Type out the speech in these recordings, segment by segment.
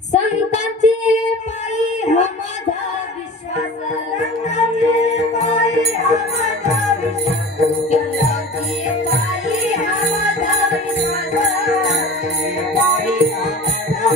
संतांची पायी हा माझा विश्वास, संतांची पायी हा माझा विश्वास, संतांची पायी हा माझा विश्वास, पायी हा माझा विश्वास,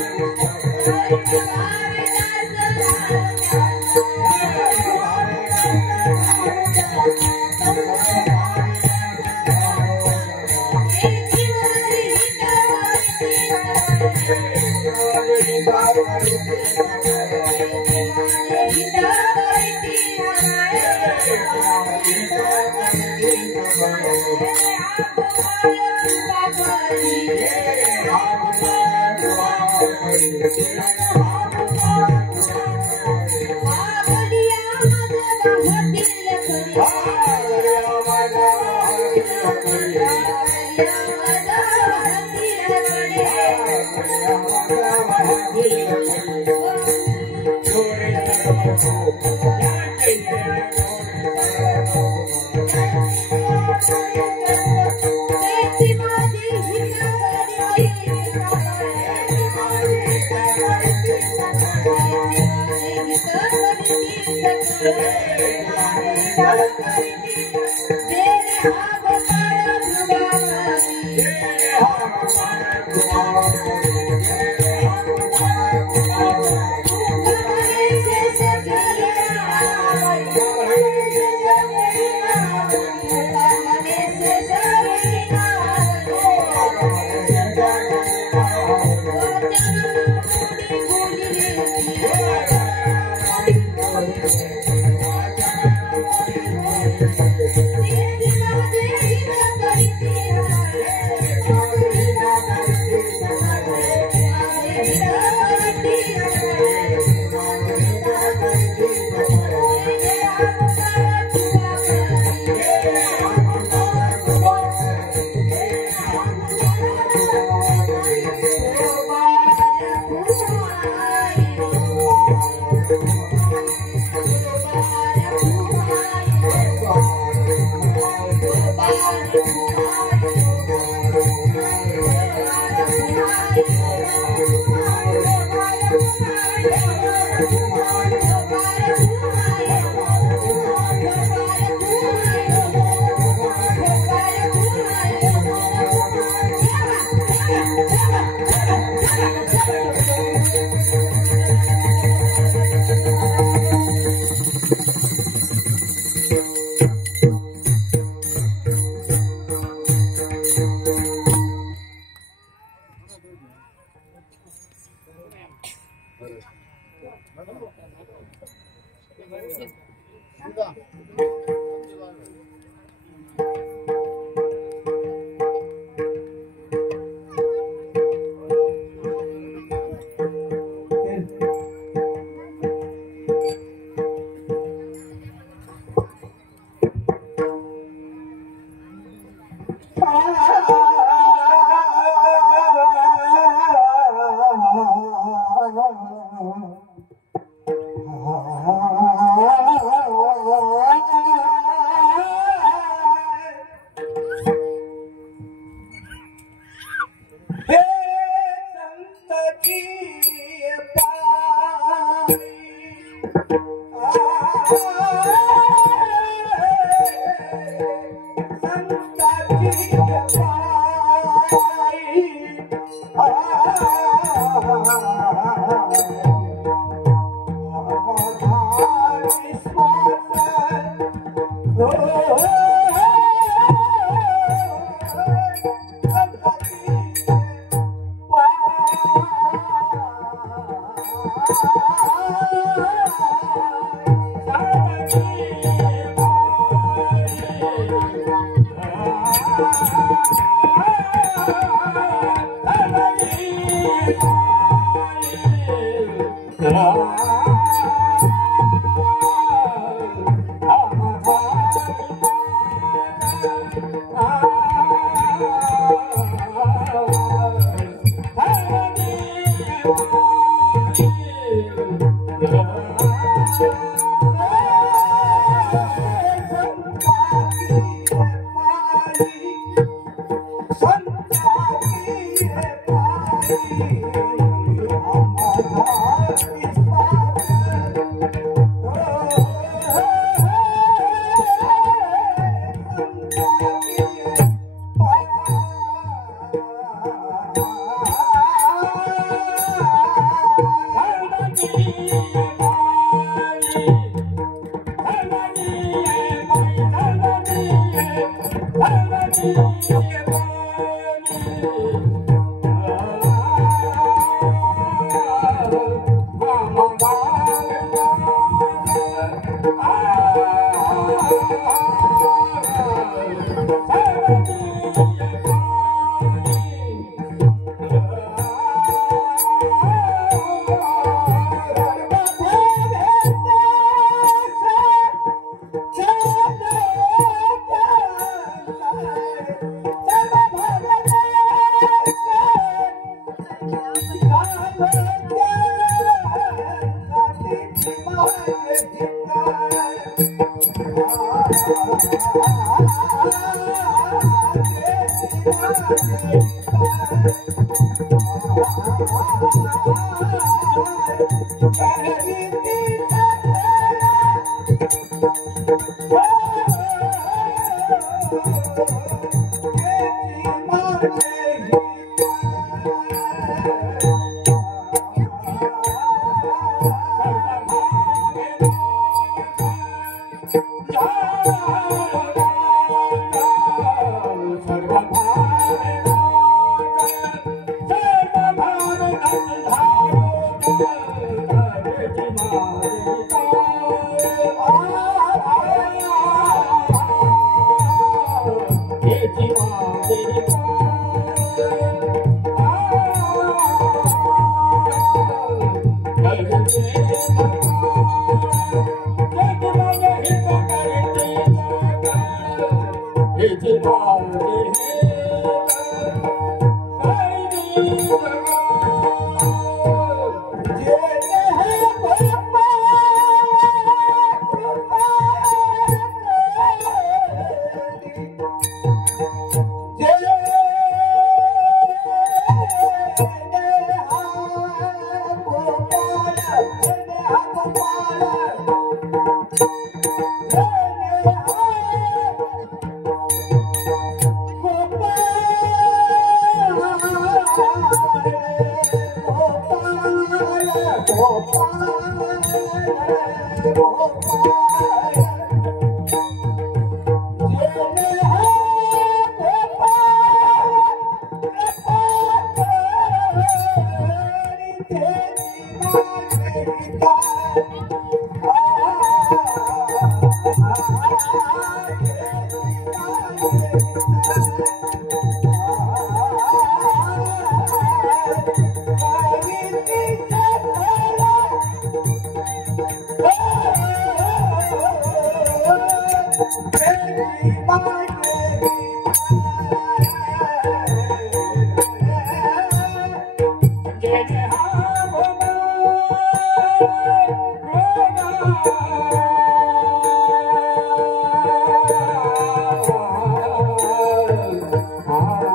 Ah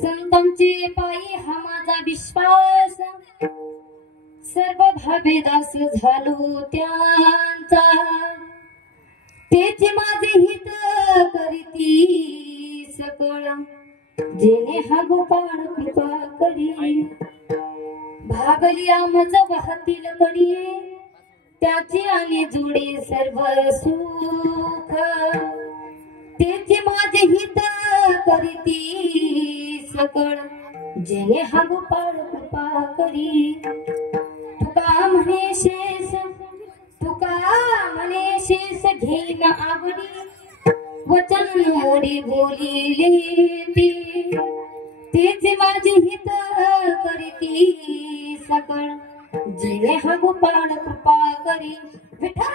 संतांचे पायी हा माझा विश्वास, सर्व भावे दास झालो त्यांचा, तेचे माझे हित करीती सकळ, जेणे हा गोपाळ कृपा करी, भागली आमज वाहतील कणी, त्याचे आणि जोडे सर्व सुख, तेचे माझे हित करीती सकळ, जेणे हा गोपाळ कृपा करी, तुका म्हणे शेष घेन आवडी, वचन मोडी बोलिले ती, तेचे माझे हित करीती सकळ, जेणे हा गोपाळ कृपा करी, विठ्ठल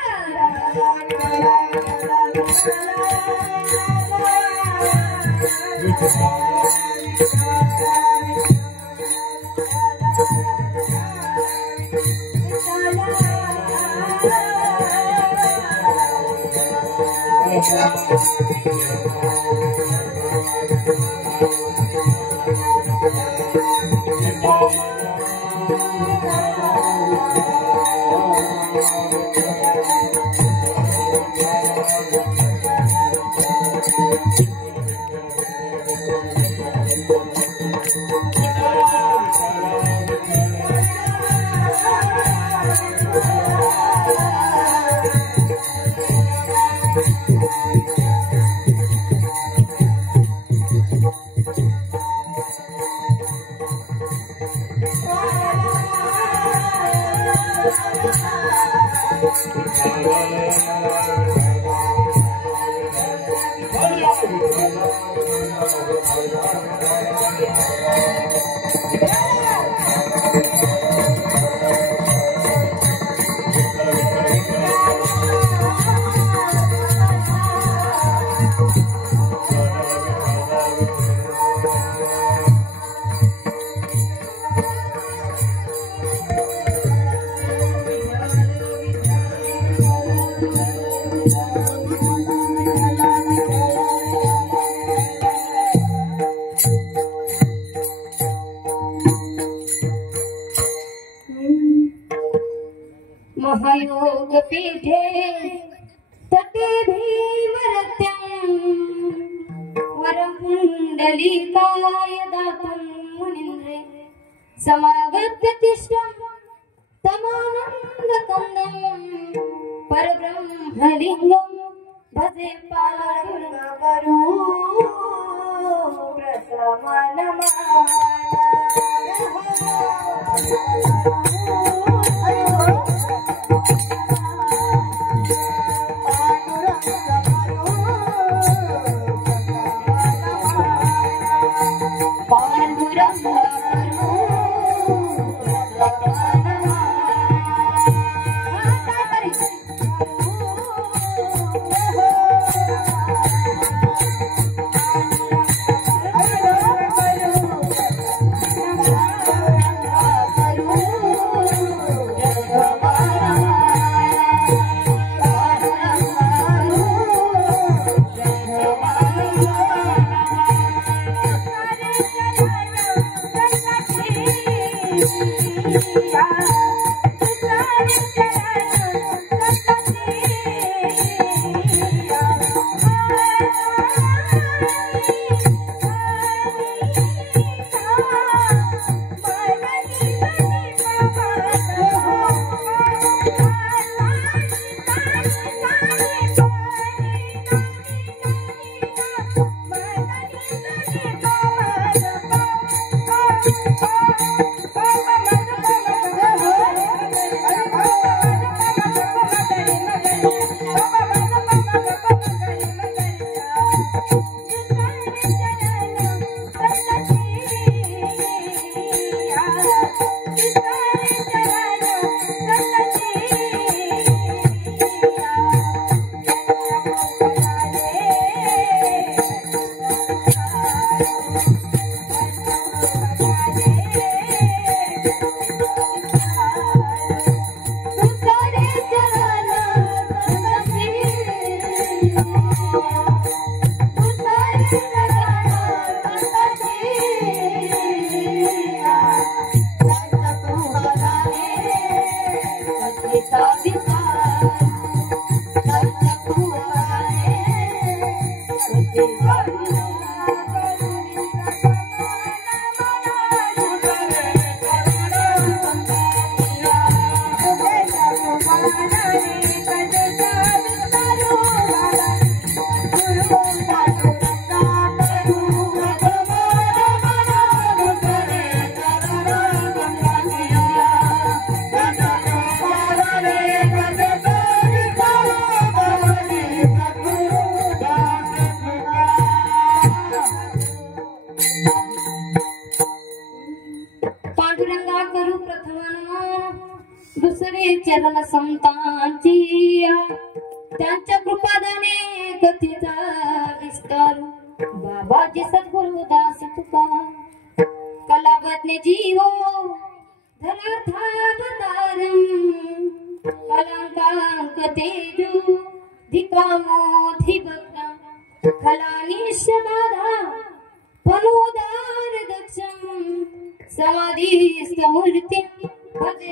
महायोग पीठे तटे भीमरत्यं वरकुण्डलिकाय दातुं मुनिन्द्रे समागत्य तिष्ठं तमानन्दकन्दं परब्रह्मलिङ्गं भजे पालकरू चरण संतांची त्यांच्या कृपादाने कथेचा विस्तार बाबाजी सद्गुरुदास तुका कलावज्ञ जीवो धनार्थावतारं कलंकांक तेजो धिकामोधिभक्ता खलानिशबाधा पनोदार दक्षं समाधिस्थ मूर्ति भजे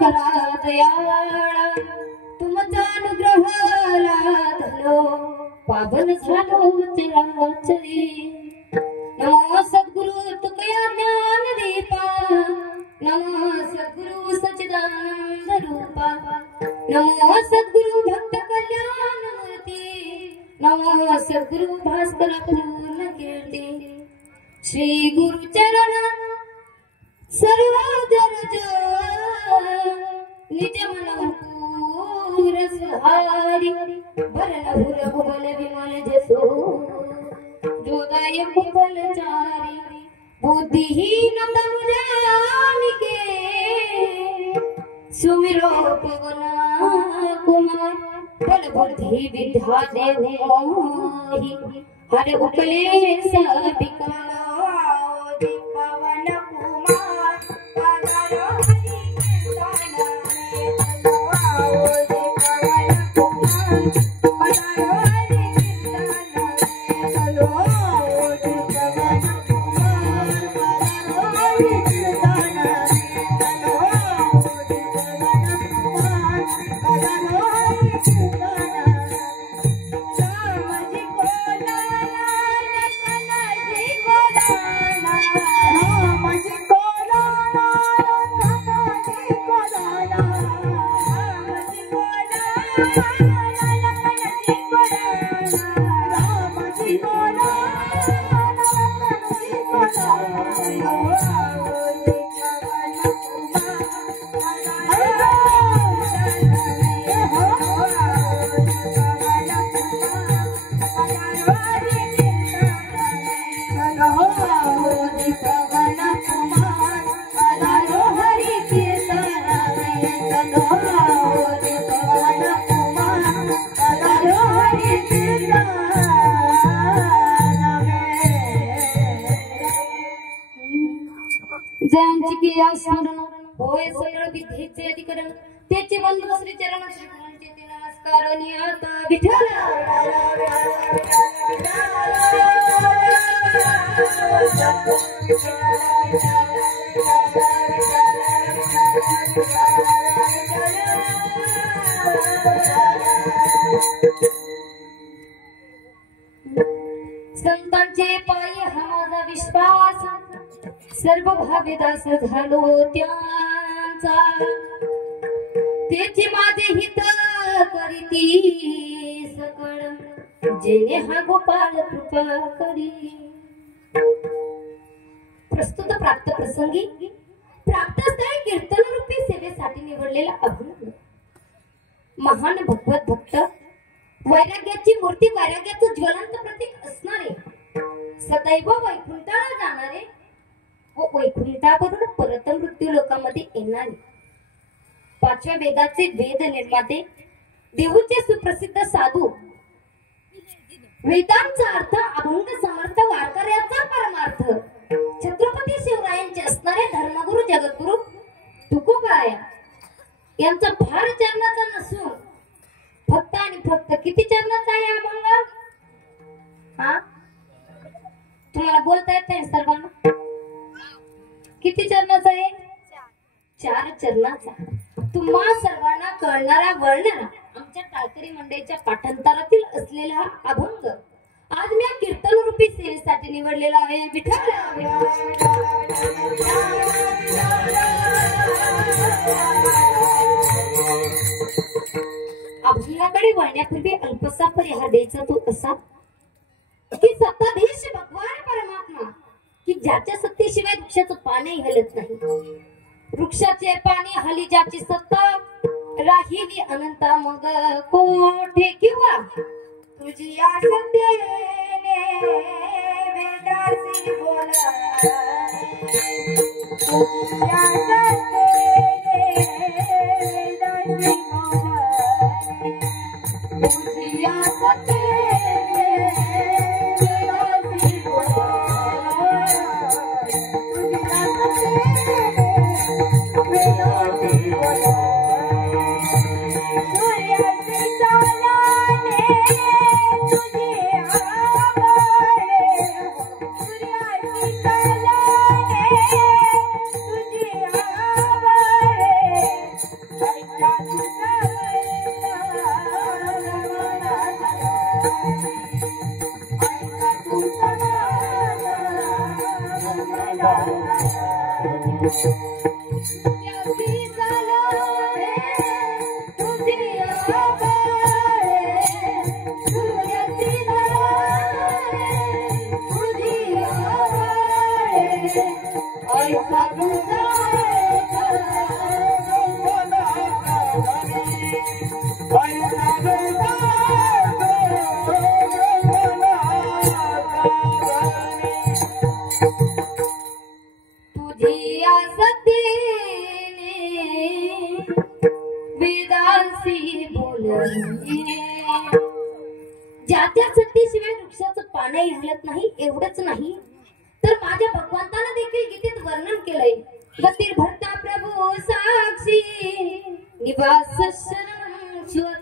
करा दयाळा तुमचा अनुग्रह लाभलो पावन झालो चराचरी नमो सद्गुरु तुकया ज्ञान दीपा नमो सद्गुरु सच्चिदानंद रूपा नमो सद्गुरु भक्त कल्याण मूर्ती नमो सद्गुरु भास्कर पूर्ण कीर्ती श्री गुरु चरण सर्व जरज निज मन पूर सुहारी भरल रघुबल विमल जसो जोदाय कुबलचारी बुद्धिहीन तनु जानिके सुमिरो पवन कुमार बल बुद्धि विद्या देहु मोहि हर उपले सबिका पवन कुमार पधारो हरि ज्यांची क्रिया स्मरण होय सगळ विद्येचे अधिकरण त्याचे वंदन श्री चरण श्रीचे नमस्कार नियत विठ्ठल संतांचे पायी हा माझा विश्वास सर्व भावेदास झालो त्यांचा त्याची माझे हित करीती सकळ जेणे हा गोपाळ कृपा करी प्रस्तुत प्राप्त प्रसंगी प्राप्त स्थळ कीर्तन रूपी सेवेसाठी निवडलेला अभंग महान भगवत भक्त वैराग्याची मूर्ती वैराग्याचं ज्वलंत प्रतीक असणारे सदैव वैकुंठाला जाणारे व वैकुंठावरून परत मृत्यू लोकांमध्ये येणारे पाचव्या वेदाचे वेद निर्माते देहूचे सुप्रसिद्ध साधू वेदांचा अर्थ अभंग समर्थ वारकऱ्याचा परमार्थ छत्रपती शिवरायांचे असणारे धर्मगुरु जगद्गुरु तुकोबाराया यांचा फार चरणाचा नसून फक्त आणि फक्त किती चरणाचा आहे अभंग हा तुम्हाला बोलता येत नाही सर्वांना किती चरणाचा आहे 4 चरणाचा तुम्हा सर्वांना कळणारा वर्णना आमच्या टाळकरी मंडळीच्या पाठांतरातील असलेला हा अभंग आज मी कीर्तन रूपी सेवेसाठी निवडलेला आहे विठ्ठल अभंगाकडे वळण्यापूर्वी अल्पसा परिहार द्यायचा तो असा की सत्ताधीश भगवान परमात्मा की ज्याच्या सत्तेशिवाय वृक्षाचं पानही हलत नाही वृक्षाचे पाणी हली ज्याची सत्ता राहिली अनंत मग कोठे किंवा तुझी या सत्तेने वेदासी बोला तुझी या सत्तेने वेदासी बोला तुझी या सत्तेने वेदासी बोला ज्या त्या सत्तेशिवाय वृक्षाचं पानही हलत नाही. एवढंच नाही तर माझ्या भगवंतानं देखील गीतेत वर्णन केलंय. गतीर भरता प्रभू साक्षी निवास शरणं स्वर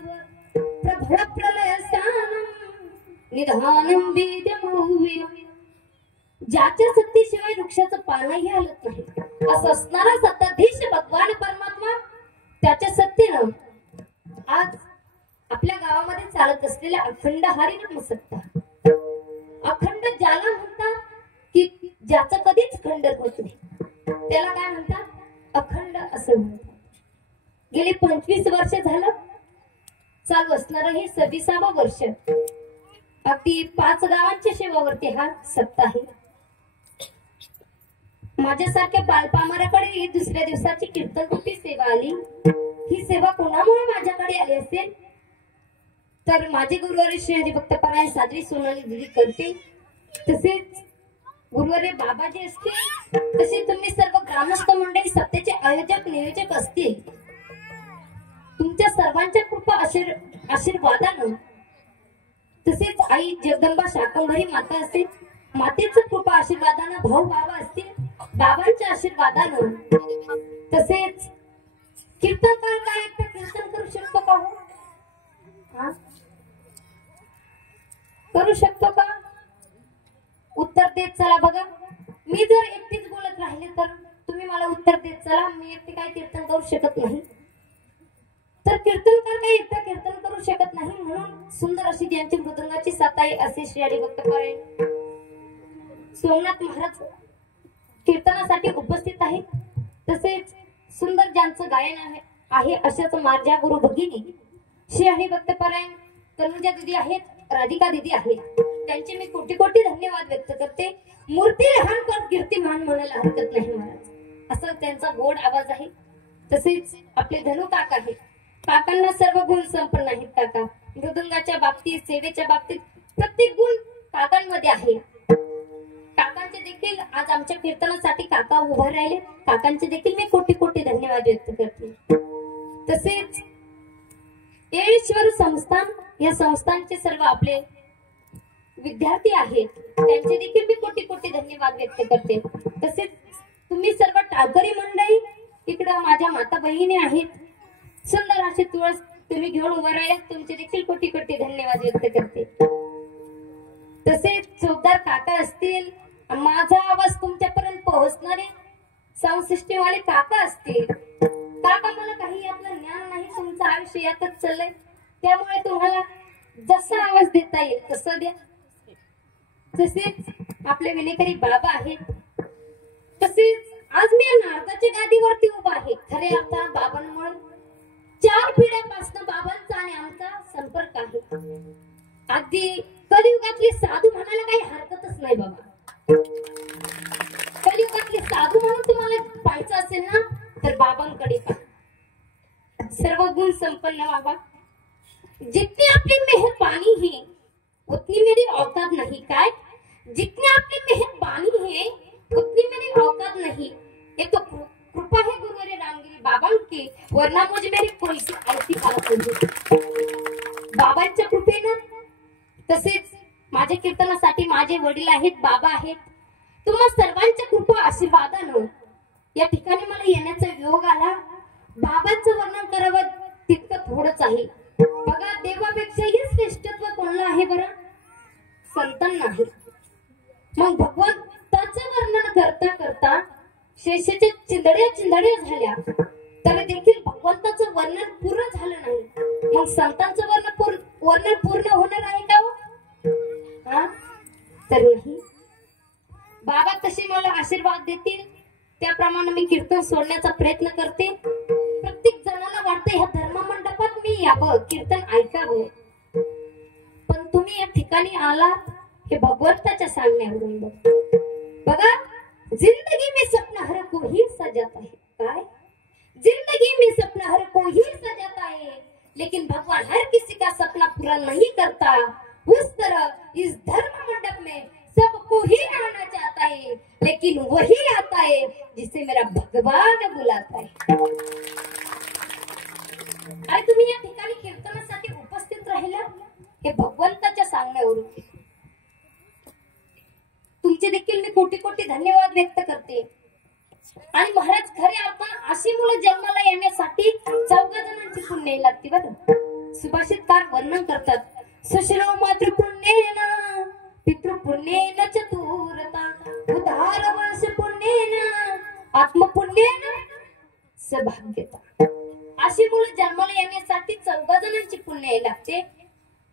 प्रभव प्रलय स्थानम निधानम बीजमूव्य. ज्याच्या सत्तेशिवाय वृक्षाचं पानही हलत नाही असं असणारा सत्ताधीश भगवान परमात्मा त्याच्या सत्तेनं आज आपल्या गावामध्ये चालत असलेल्या अखंड हरिनाम सत्ता. अखंड ज्याला म्हणतात की ज्याचं कधीच खंडन होत नाही त्याला काय म्हणतात? अखंड असं म्हणतात. गेली 25 वर्ष झालं चालू असणारं हे 26वं वर्ष. अगदी 5 गावांच्या सेवावरती हा सत्ता आहे. माझ्यासारख्या बालपामराकडे दुसऱ्या दिवसाची कीर्तनरूपी सेवा आली. ही सेवा कोणामुळे माझ्याकडे आली असेल तर माझे गुरुवारी श्री हरिभक्त परायण साध्वी सोनाली दिदी करते. तसेच गुरुवारी बाबाजी असतील. तसे तुम्ही सर्व ग्रामस्थ मंडळी सत्तेचे आयोजक नियोजक असतील. तुमच्या सर्वांच्या कृपा आशीर्वादानं तसेच आई जगदंबा शाकंभरी माता असेल. मातेचं कृपा आशीर्वादानं भाऊ बाबा असतील. बाबांच्या आशीर्वादानं तसेच कीर्तनकार काय एकटा कीर्तन करू शकतो का? हो करू शकतो का? उत्तर देत चला. बघा मी जर एकटीच बोलत राहिले तर तुम्ही मला उत्तर देत चला. मी एकटी काय कीर्तन करू शकत नाही तर कीर्तनकार काही एकटा कीर्तन करू शकत नाही. म्हणून सुंदर अशी ज्यांची मृदंगाची साथ आहे असे श्री हरिभक्त परायण सोमनाथ महाराज कीर्तनासाठी उपस्थित आहेत. तसेच सुंदर ज्यांचं गायन आहे अशाच माझ्या गुरु भगिनी श्री हरिभक्त परायण तनुजा दिदी आहेत. राधिका दिदी आहेत. त्यांचे मी कोटी कोटी धन्यवाद व्यक्त करते. मूर्ती लहान पण कीर्तिमान म्हणायला हरकत नाही महाराज असं त्यांचा गोड आवाज आहे. तसेच आपले धनु काका आहेत. काकांना सर्व गुण संपन्न आहेत. काका मृदंगाच्या बाबतीत सेवेच्या बाबतीत प्रत्येक गुण काकांमध्ये आहे. काकांचे देखील आज आमच्या कीर्तनासाठी काका उभे राहिले. काकांचे देखील मी कोटी कोटी धन्यवाद व्यक्त करते. तसेच येळेश्वर संस्थान या संस्थानचे सर्व आपले विद्यार्थी आहेत. त्यांचे देखील मी कोटी कोटी धन्यवाद व्यक्त करते. तसेच तुम्ही सर्व टाळकरी मंडळी इकडे माझ्या माता बहिणी आहेत. सुंदर असे तुळस तुम्ही घेऊन उभा राहिला. तुमचे देखील कोटी कोटी धन्यवाद व्यक्त करते. तसेच चौकदार काका असतील. माझा आवाज तुमच्यापर्यंत पोहोचणारे साऊंड सिस्टीम वाले काका असतील. काका मला काही यातलं ज्ञान नाही. तुमचं आयुष्य यातच चाललंय त्यामुळे तुम्हाला जसा आवाज देता येईल तसं द्या. तसेच आपले विनेकरी बाबा आहेत. तसेच आज मी नारदाच्या गादीवरती उभा आहे. खरे अर्थात बाबांमुळे 4 पिढ्यापासून बाबांचा आणि आमचा संपर्क आहे. अगदी कलियुगातले साधू म्हणायला काही हरकतच नाही बाबा. कलियुगातले साधू म्हणून तुम्हाला पाहायचं असेल ना तर बाबांकडे पहा. सर्व गुण संपन्न बाबा. जितनी आपली मेहरबानी है उतनी मेरी औकात नहीं. काय जितनी आपली मेहरबानी है उतनी मेरी औकात नहीं. ये तो कृपा है गुरुवारी रामगिरी बाबा की वरना मुझे मेरी कोई सी ऐसी हालत नहीं. बाबांच्या कृपेनं तसेच माझ्या कीर्तनासाठी माझे वडील आहेत. बाबा आहेत. तुम्हा सर्वांच्या कृपा आशीर्वादानं या ठिकाणी मला येण्याचा योग आला. बाबांचं वर्णन करावं तितकं थोडंच आहे. बघा देवापेक्षाही श्रेष्ठत्व कोणाला आहे बरं? संतांना आहे. मग भगवंताचं वर्णन करता करता शेषाच्या चिंधड्या झाल्या तरी देखील भगवंताचं वर्णन पूर्ण झालं नाही. मग संतांचं वर्णन पूर्ण होणार आहे का? हा तर नाही. बाबा तसे मला आशीर्वाद देतील त्याप्रमाणे मी कीर्तन सोडण्याचा प्रयत्न करते. प्रत्येक जणांना वाटतं ह्या धर्म मंडपात मी यावं कीर्तन ऐकावं पण तुम्ही या ठिकाणी आलात हे भगवंताच्या सांगण्यावरून. बघा जिंदगी में सपना हर कोई सजाता है. काय जिंदगी में सपना हर कोई सजाता है लेकिन भगवान हर किसी का सपना पूरा नहीं करता. उस तरह इस धर्म मंडप में सबको ही आना चाहता है लेकिन वही आता है जिसे मेरा भगवान बुलाता है. अरे तुम्ही या ठिकाणी कीर्तनासाठी हे भगवंताच्या सांगण्यावरून. तुमचे देखील मी कोटी कोटी धन्यवाद व्यक्त करते. आणि महाराज खरे आपण अशी मुलं जन्माला येण्यासाठी 14 जणांची पुण्य लागते बरं. सुभाषितकार वर्णन करतात, सुश्रव मातृपुण्येन पितृपुण्येन चतुरता उदार वंश पुण्येन आत्मपुण्येन सौभाग्यता. अशी मुलं जन्माला येण्यासाठी 14 जणांची पुण्य लागते.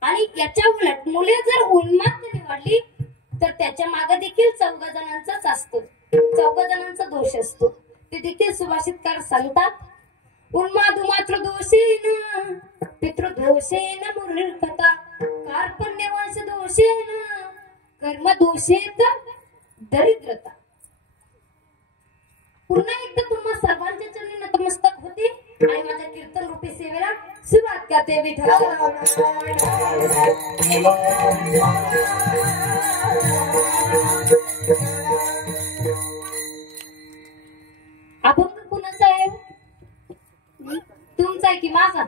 आणि याच्या उलट मुले जर उन्माद निवडली तर त्याच्या मागे देखील 14 जणांचाच असतो, 14 जणांचा दोष असतो. ते देखील सुभाषितकार सांगतात, उन्माद मात्र दोषेन पितृदोषेन मूर्खता कार्पण्यवंश दोषेन कर्म दोषेत दरिद्रता. पुन्हा एकदा तुम्हा सर्वांच्या चरणी नतमस्तक होते आणि माझ्या कीर्तन रूपी सेवेला सुरुवात करते. विठ्ठल अभंग कुणाचा आहे? तुमचा आहे की माझा?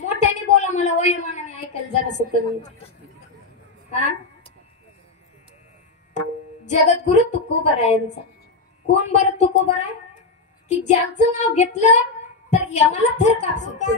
मोठ्याने बोला, मला वयोमानाने ऐकायला जरासं कमी. जगद्गुरु तुकोबरायांचा. कोण बरं तुकोबराय? की ज्यांचं नाव घेतलं तर यमाला थर कापतो.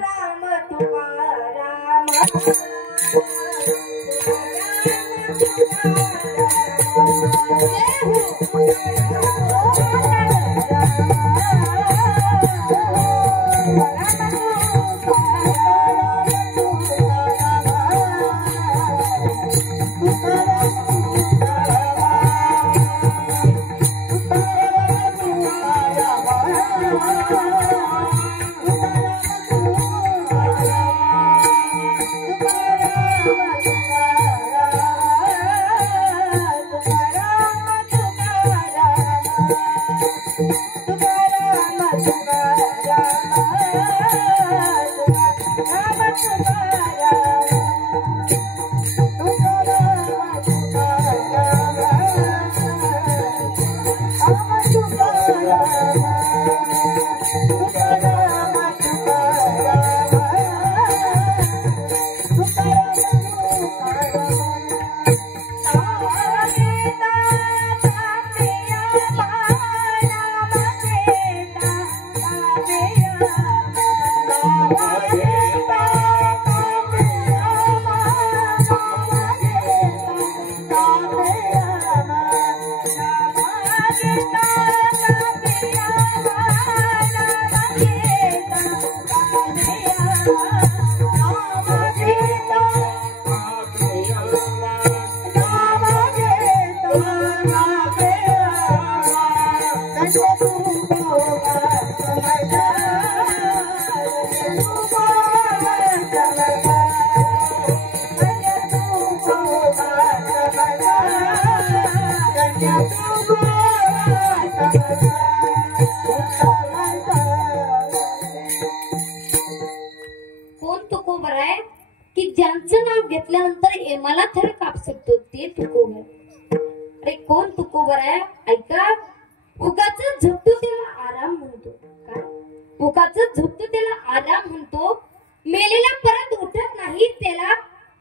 की ज्यांचं नाव घेतल्यानंतर एमाला थर काप शकतो ते तुकोबर. अरे कोण तुकोबर आहे? ऐका, उगाच झोपतो त्याला आराम म्हणतो. काय? उगाच झोपतो त्याला आराम म्हणतो. मेलेला परत उठत नाही त्याला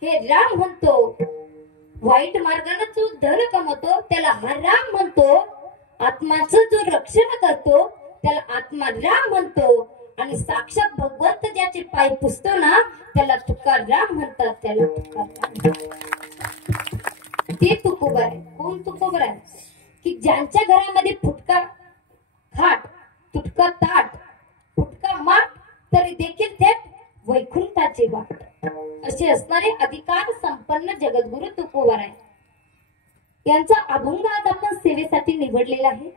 हे राम म्हणतो. वाईट मार्गाने जो धन कमवतो त्याला हा राम म्हणतो. आत्माचं जो रक्षण करतो त्याला आत्मा राम म्हणतो. आणि साक्षात भगवंत ज्याचे पाय पुसतो ना त्याला तुकाराम म्हणतात. त्याला तुकाराम. ते तुकोबर आहे. कोण तुकोबर आहे? की ज्यांच्या घरामध्ये फुटका खाट, तुटका ताट, फुटका माठ तरी देखील थेट वैकुंठाचे वाट असे असणारे अधिकार संपन्न जगद्गुरु तुकोबर आहे. यांचा अभंग आज आपण सेवेसाठी निवडलेला आहे.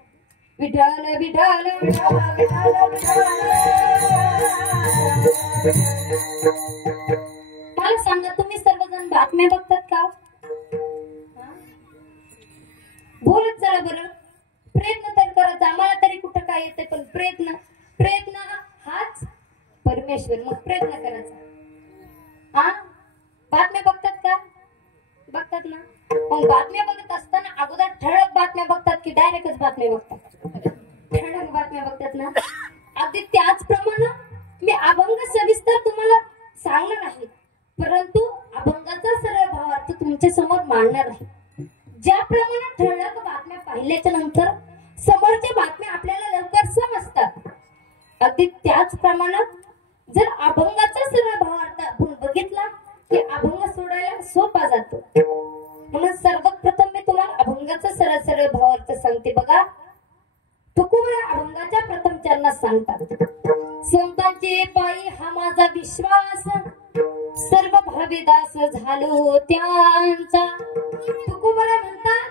विठाल विठाल मला सांगा, तुम्ही सर्वजण बातम्या बघतात का? बोलत चला बरं. प्रयत्न तर करत. आम्हाला तरी कुठं काय येते, पण प्रयत्न हाच परमेश्वर. मग प्रयत्न करायचा. बातम्या बघतात का? बघतात ना. मग बातम्या बघत असताना अगोदर ठळक बातम्या बघतात की डायरेक्टच बातम्या बघतात? ठळक बातम्या बघतात ना. अगदी त्याचप्रमाणे मी अभंग सविस्तर तुम्हाला सांगणार आहे, परंतु अभंगाचा सरळ भावार्थ तुमच्या समोर मांडणार आहे. ज्याप्रमाणे ठळक बातम्या पाहिल्याच्या नंतर समोरच्या बातम्या आपल्याला लवकर समजतात, अगदी त्याचप्रमाणे जर अभंगाचा सरळ भावार्थ आपण बघितला की अभंग सोडायला सोपा जातो. म्हणून सर्वप्रथम मी तुम्हाला अभंगाचा सरळ सरळ भावार्थ सांगते. बघा, तुकोबराय अभंगाच्या प्रथम चरणात सांगतात, संतांचे पायी हा माझा विश्वास, सर्व भाविदास झालो त्यांचा. तुकोबराय म्हणतात,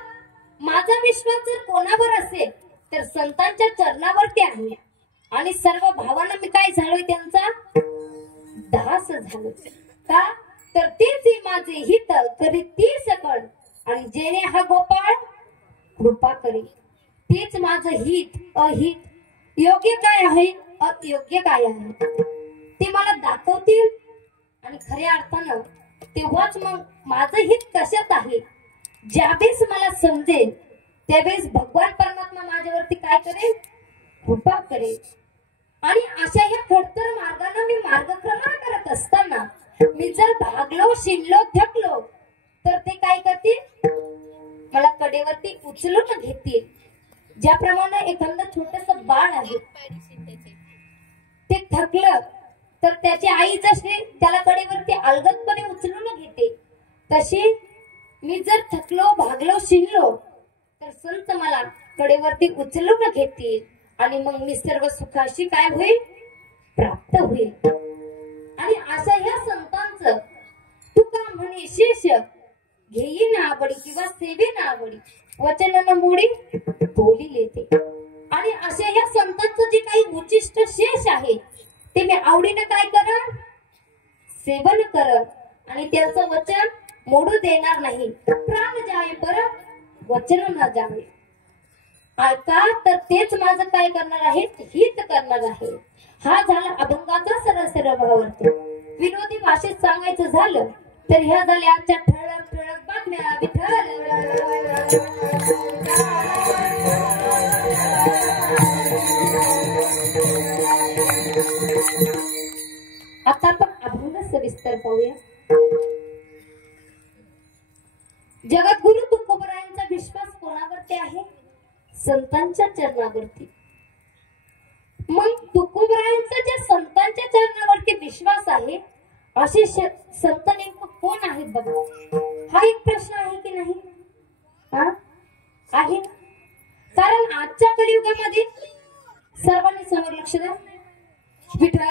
माझा विश्वास जर कोणावर असेल तर संतांच्या चरणावरती आहे आणि सर्व भावांना मी काय झालोय, त्यांचा दास झालो. का तर तेच माझे हित करी ती सकळ, आणि जेणे हा गोपाळ कृपा करी. तेच माझं हित अहित, योग्य काय आहे अयोग्य काय आहे ते मला दाखवतील, आणि खऱ्या अर्थानं तेव्हाच मग माझं हित कशात आहे ज्यावेळेस मला समजेल, त्यावेळेस भगवान परमात्मा माझ्यावरती काय करेल, कृपा करेल. आणि अशा या खडतर मार्गाने मी मार्गक्रमण करत असताना मी जर भागलो, शिनलो, थकलो तर ते काय करतील, मला कडेवरती उचलून घेतील. ज्याप्रमाणे एखादं छोटस बाळ आहे, ते थकलं तर त्याची आई जशी त्याला कडेवरती अलगदपणे उचलून घेते, तशी मी जर थकलो, भागलो, शिनलो तर संत मला कडेवरती उचलून घेतील आणि मग मी सर्व सुखाशी काय होईल, प्राप्त होईल. आणि अशा ह्या संतांचं तुका म्हणे शेष घेई ना आवडी किंवा सेवे ना आवडी, वचन न मोडी बोली लेते. आणि अशा ह्या संतांचं जे काही उचिष्ट शेष आहे ते मी आवडीनं काय करन, सेवन करन, आणि त्यांचं वचन मोडू देणार नाही. प्राण जावे पर वचन न जावे, ऐका तर तेच माझं काय करणार आहे, हित करणार आहे. हा झाला अभंगाचा सरळ सरळ भावार्थ. विनोदी भाषेत सांगायचं झालं तर ह्या झाल्या आजच्या ठळक ठळक बातम्या. विठ्ठल आता आपण अभंग सविस्तर पाहूया. जगद्गुरु तुकोबरायांचा विश्वास कोणावरती आहे, संतांच्या चरणावरती. मग तुकोबरायांचा ज्या संतांच्या चरणावरती विश्वास आहे असे संत नेमकं कोण आहेत बघा. हा एक प्रश्न आहे की नाही, आहे. कारण आजच्या कलियुगामध्ये सर्वांनी समोर लक्ष द्या. विठ्ठल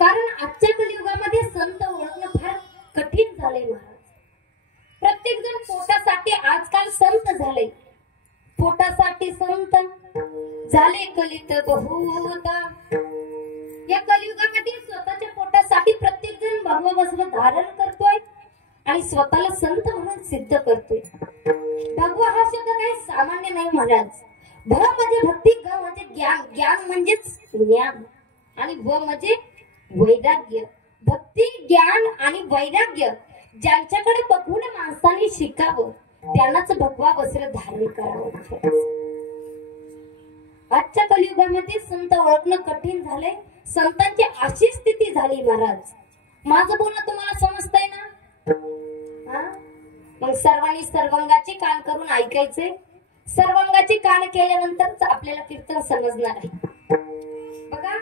कारण आजच्या कलियुगामध्ये संत ओळखणं फार कठीण झालंय महाराज. प्रत्येक जण पोटासाठी आजकाल संत झाले, पोटासाठी संत झाले कलित बहुत. या कलियुगामध्ये स्वतःच्या पोटासाठी प्रत्येक जण भगवा वस्त्र धारण करतोय आणि स्वतःला संत म्हणून सिद्ध करतोय. भगवा हा शब्द काही सामान्य नाही महाराज. भ म्हणजे भक्ती, ग म्हणजे ज्ञान, ज्ञान म्हणजेच ज्ञान, आणि व म्हणजे वैराग्य. भक्ती, ज्ञान आणि वैराग्य ज्यांच्याकडे बघून माणसाने शिकावं त्यांनाच भगवा वस्त्र धारण करावं. आजच्या कलियुगामध्ये संत ओळखणं कठीण झालंय. संतांची अशी स्थिती झाली महाराज. माझं बोलणं तुम्हाला समजतंय ना? मग सर्वांनी सर्वांगाची कान करून ऐकायचंय. सर्वांगाची कान केल्यानंतर आपल्याला कीर्तन समजणार आहे. बघा,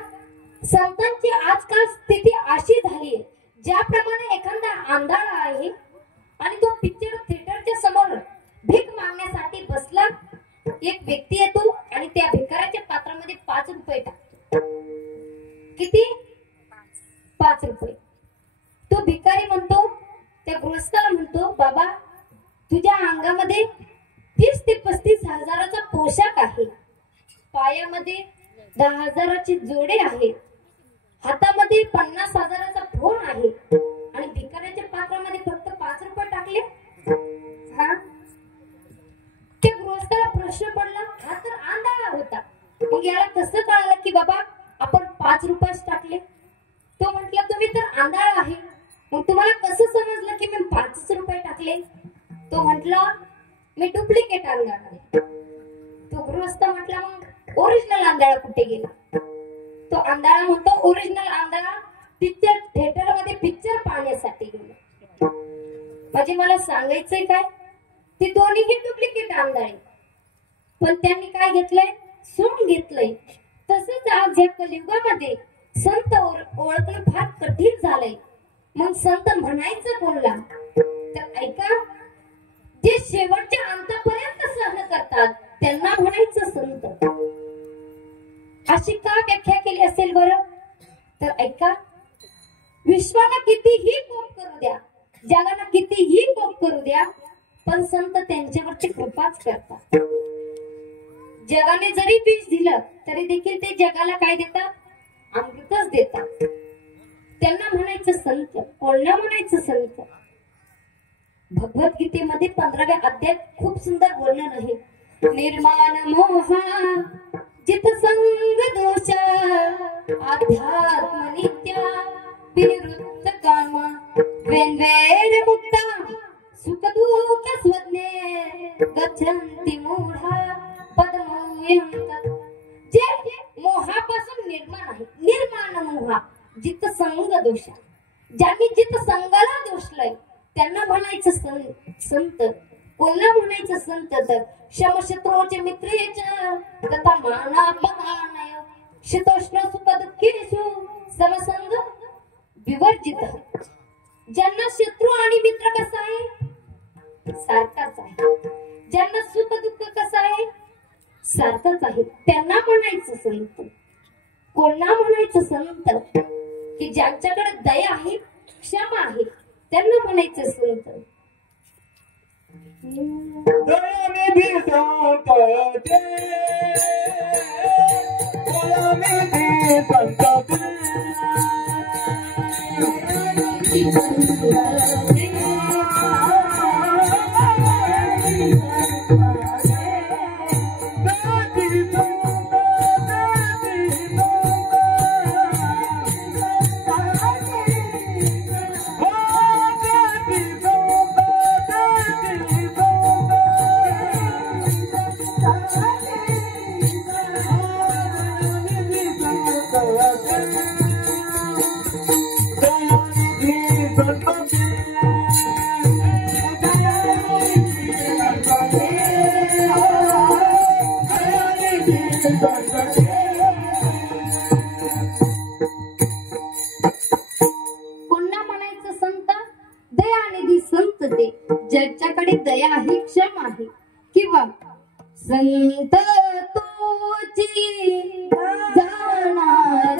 संतांची आजकाल स्थिती अशी झाली आहे, ज्याप्रमाणे एखादा आंधळा आहे आणि तो पिक्चर थिएटरच्या समोर भीक मागण्यासाठी बसला. एक व्यक्ती येतो आणि त्या भिकाऱ्याच्या पात्रामध्ये 5 रुपये टाकतो. किती? 5 रुपये. तो भिकारी म्हणतो, त्या गृहस्थाला म्हणतो, बाबा तुझ्या अंगामध्ये 30 ते 35 हजाराचा पोशाख आहे, पायामध्ये 10 हजाराची जोडे आहे, हातामध्ये 50 हजाराचा फोन आहे, आणि भिकाऱ्याच्या पात्रामध्ये फक्त 5 रुपये टाकले. त्या गृहस्थाला प्रश्न पडला, हा तर आंधळा होता, मग याला कसं कळलं की बाबा आपण 5 रुपये टाकले? तो म्हटला, तुम्ही तर आंधळा आहे मग तुम्हाला कसं समजलं की मी 5 रुपये टाकले? तो म्हटला मी डुप्लिकेट आंधळा आहे. तो गृहस्थ म्हटला मग ओरिजिनल आंधळा कुठे गेला? तो आंधळा म्हणतो ओरिजिनल आंधळा पिक्चर थिएटर मध्ये पिक्चर पाहण्यासाठी गेला. म्हणजे मला सांगायचंय काय, ती दोन्हीही डुप्लिकेट आंधळे, पण त्यांनी काय घेतलंय? सोडून घेतलंय. तसंच आज या कलियुगामध्ये संत ओळखणं फार कठीण झालंय. मग संत म्हणायचं कोणला? तर ऐका, जे शेवटच्या अंतापर्यंत सहन करतात त्यांना म्हणायचं संत. अशी का व्याख्या केली असेल बरं? तर ऐका, विश्वाला कितीही कोप करू द्या, जगाला कितीही कोप करू द्या, पण संत त्यांच्यावरती कृपाच करतात. जगाने जरी विष दिलं तरी देखील ते जगाला काय देतात? अमृतच देतात. त्यांना म्हणायचं संत. कोणला म्हणायचं संत? भगवद्गीतेमध्ये 15व्या अध्यायात खूप सुंदर वर्णन आहे. निर्माण मोहा जित संग दोष अध्यात्म नित्या विनिवृत्त काम वेन्वेर मुक्ता सुख दुःख स्वज्ञे गच्छन्ति मूढा पद्मोयंत. जे मोहापासून निर्माण आहे, निर्माण मोहा जित संग दोष. ज्यांनी जित संगाला दोषलंय त्यांना म्हणायचं संत. कोणला म्हणायचं संत? तर शमशत्रोचे मित्रेच तथा मानापमानय शीतोष्ण सुख दुःखेषु समसंग विवर्जित. ज्यांना शत्रू आणि मित्र कसा आहे? सारखाच आहे. ज्यांना सुख दुःख कसं आहे? सारखंच आहे. त्यांना म्हणायचं संत. कोणला म्हणायचं संत? की ज्यांच्याकडे दया आहे, क्षमा आहे, त्यांना म्हणायचं संत. दयानिधी संत दयानिधी संत ज्याच्याकडे दया आहे, क्षमा आहे, किंवा संत तोची जाणार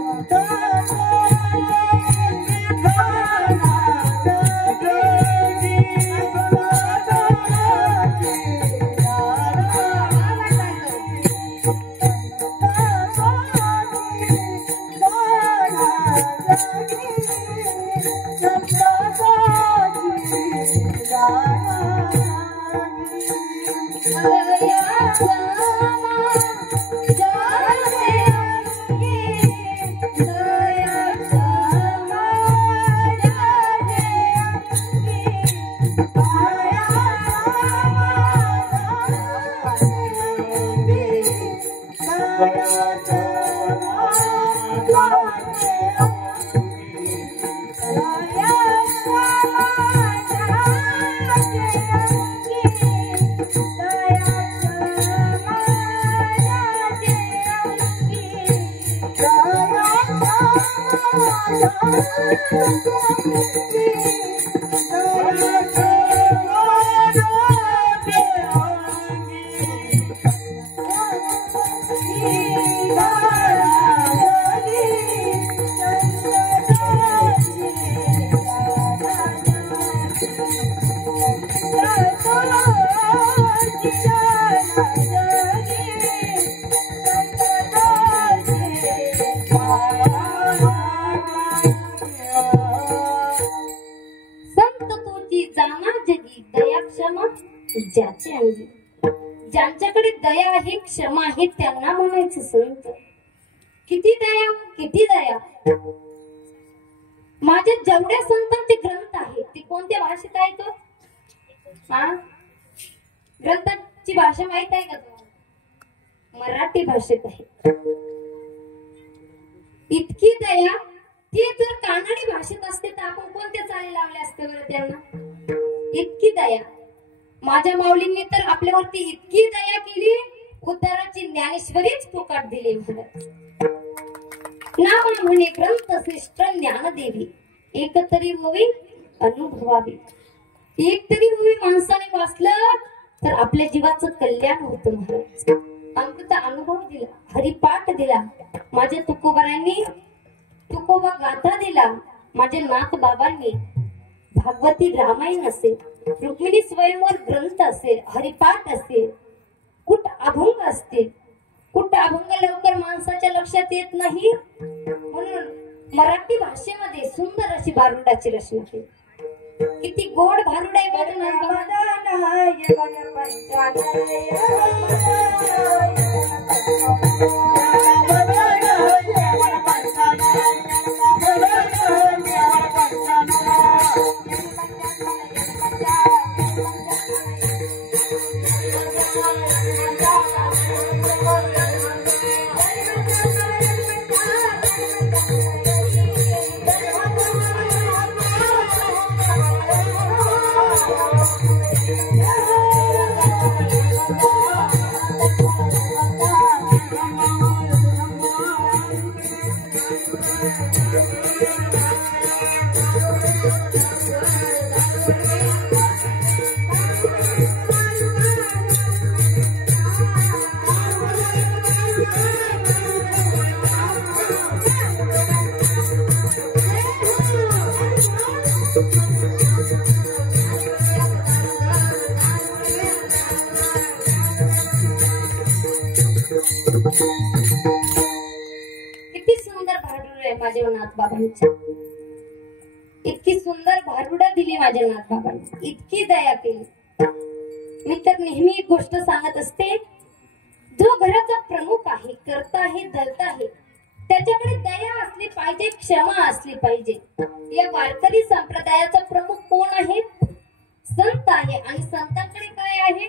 संत ज्याच्याकडे दया आहे, क्षमा आहे, त्यांना म्हणायचं संत. किती दया, किती दया. माझे जेवढ्या संतांचे ग्रंथ आहेत ते कोणत्या भाषेत आहेत? हा, ग्रंथाची भाषा माहित आहे का तुम्हाला? मराठी भाषेत आहे. इतकी दया. ती जर कानडी भाषेत असते तर आपण कोणत्या चाली लावले असते बरं त्यांना? इतकी दया. माझ्या माऊलींनी तर आपल्यावरती इतकी दया केली, उद्धाराची ज्ञानेश्वरीच फुकट दिली. नाम म्हणे ग्रंथ श्रेष्ठ ज्ञानदेवी, एक तरी होवी अनुभवावी. एक तरी होवी माणसाने वाचलं तर आपल्या जीवाचं कल्याण होतं महाराज. अमृत अनुभव दिला, हरिपाठ दिला माझ्या तुकोबारांनी, तुकोबा गाथा दिला माझ्या नाथ बाबांनी. भागवती रामायण असेल, रुक्मिणी स्वयंवर ग्रंथ असेल, हरिपाठ असेल, कुठ अभंग असतील. कुठ अभंग लवकर माणसाच्या लक्षात येत नाही, म्हणून मराठी भाषेमध्ये सुंदर अशी भारुडाची रचना केली. किती गोड भारुड आहे बघा. किती सुंदर भारुड आहे माझ्या नाथ बाबांच्या. इतकी सुंदर भारुड दिली माझ्या नाथ बाबांनी, इतकी दया केली. मी तर नेहमी एक गोष्ट सांगत असते, जो घराचा प्रमुख आहे, करता आहे, धरता आहे, त्याच्याकडे दया असली पाहिजे, क्षमा असली पाहिजे. या वारकरी संप्रदायाचा प्रमुख कोण आहे? संत आहे. आणि संतांकडे काय आहे?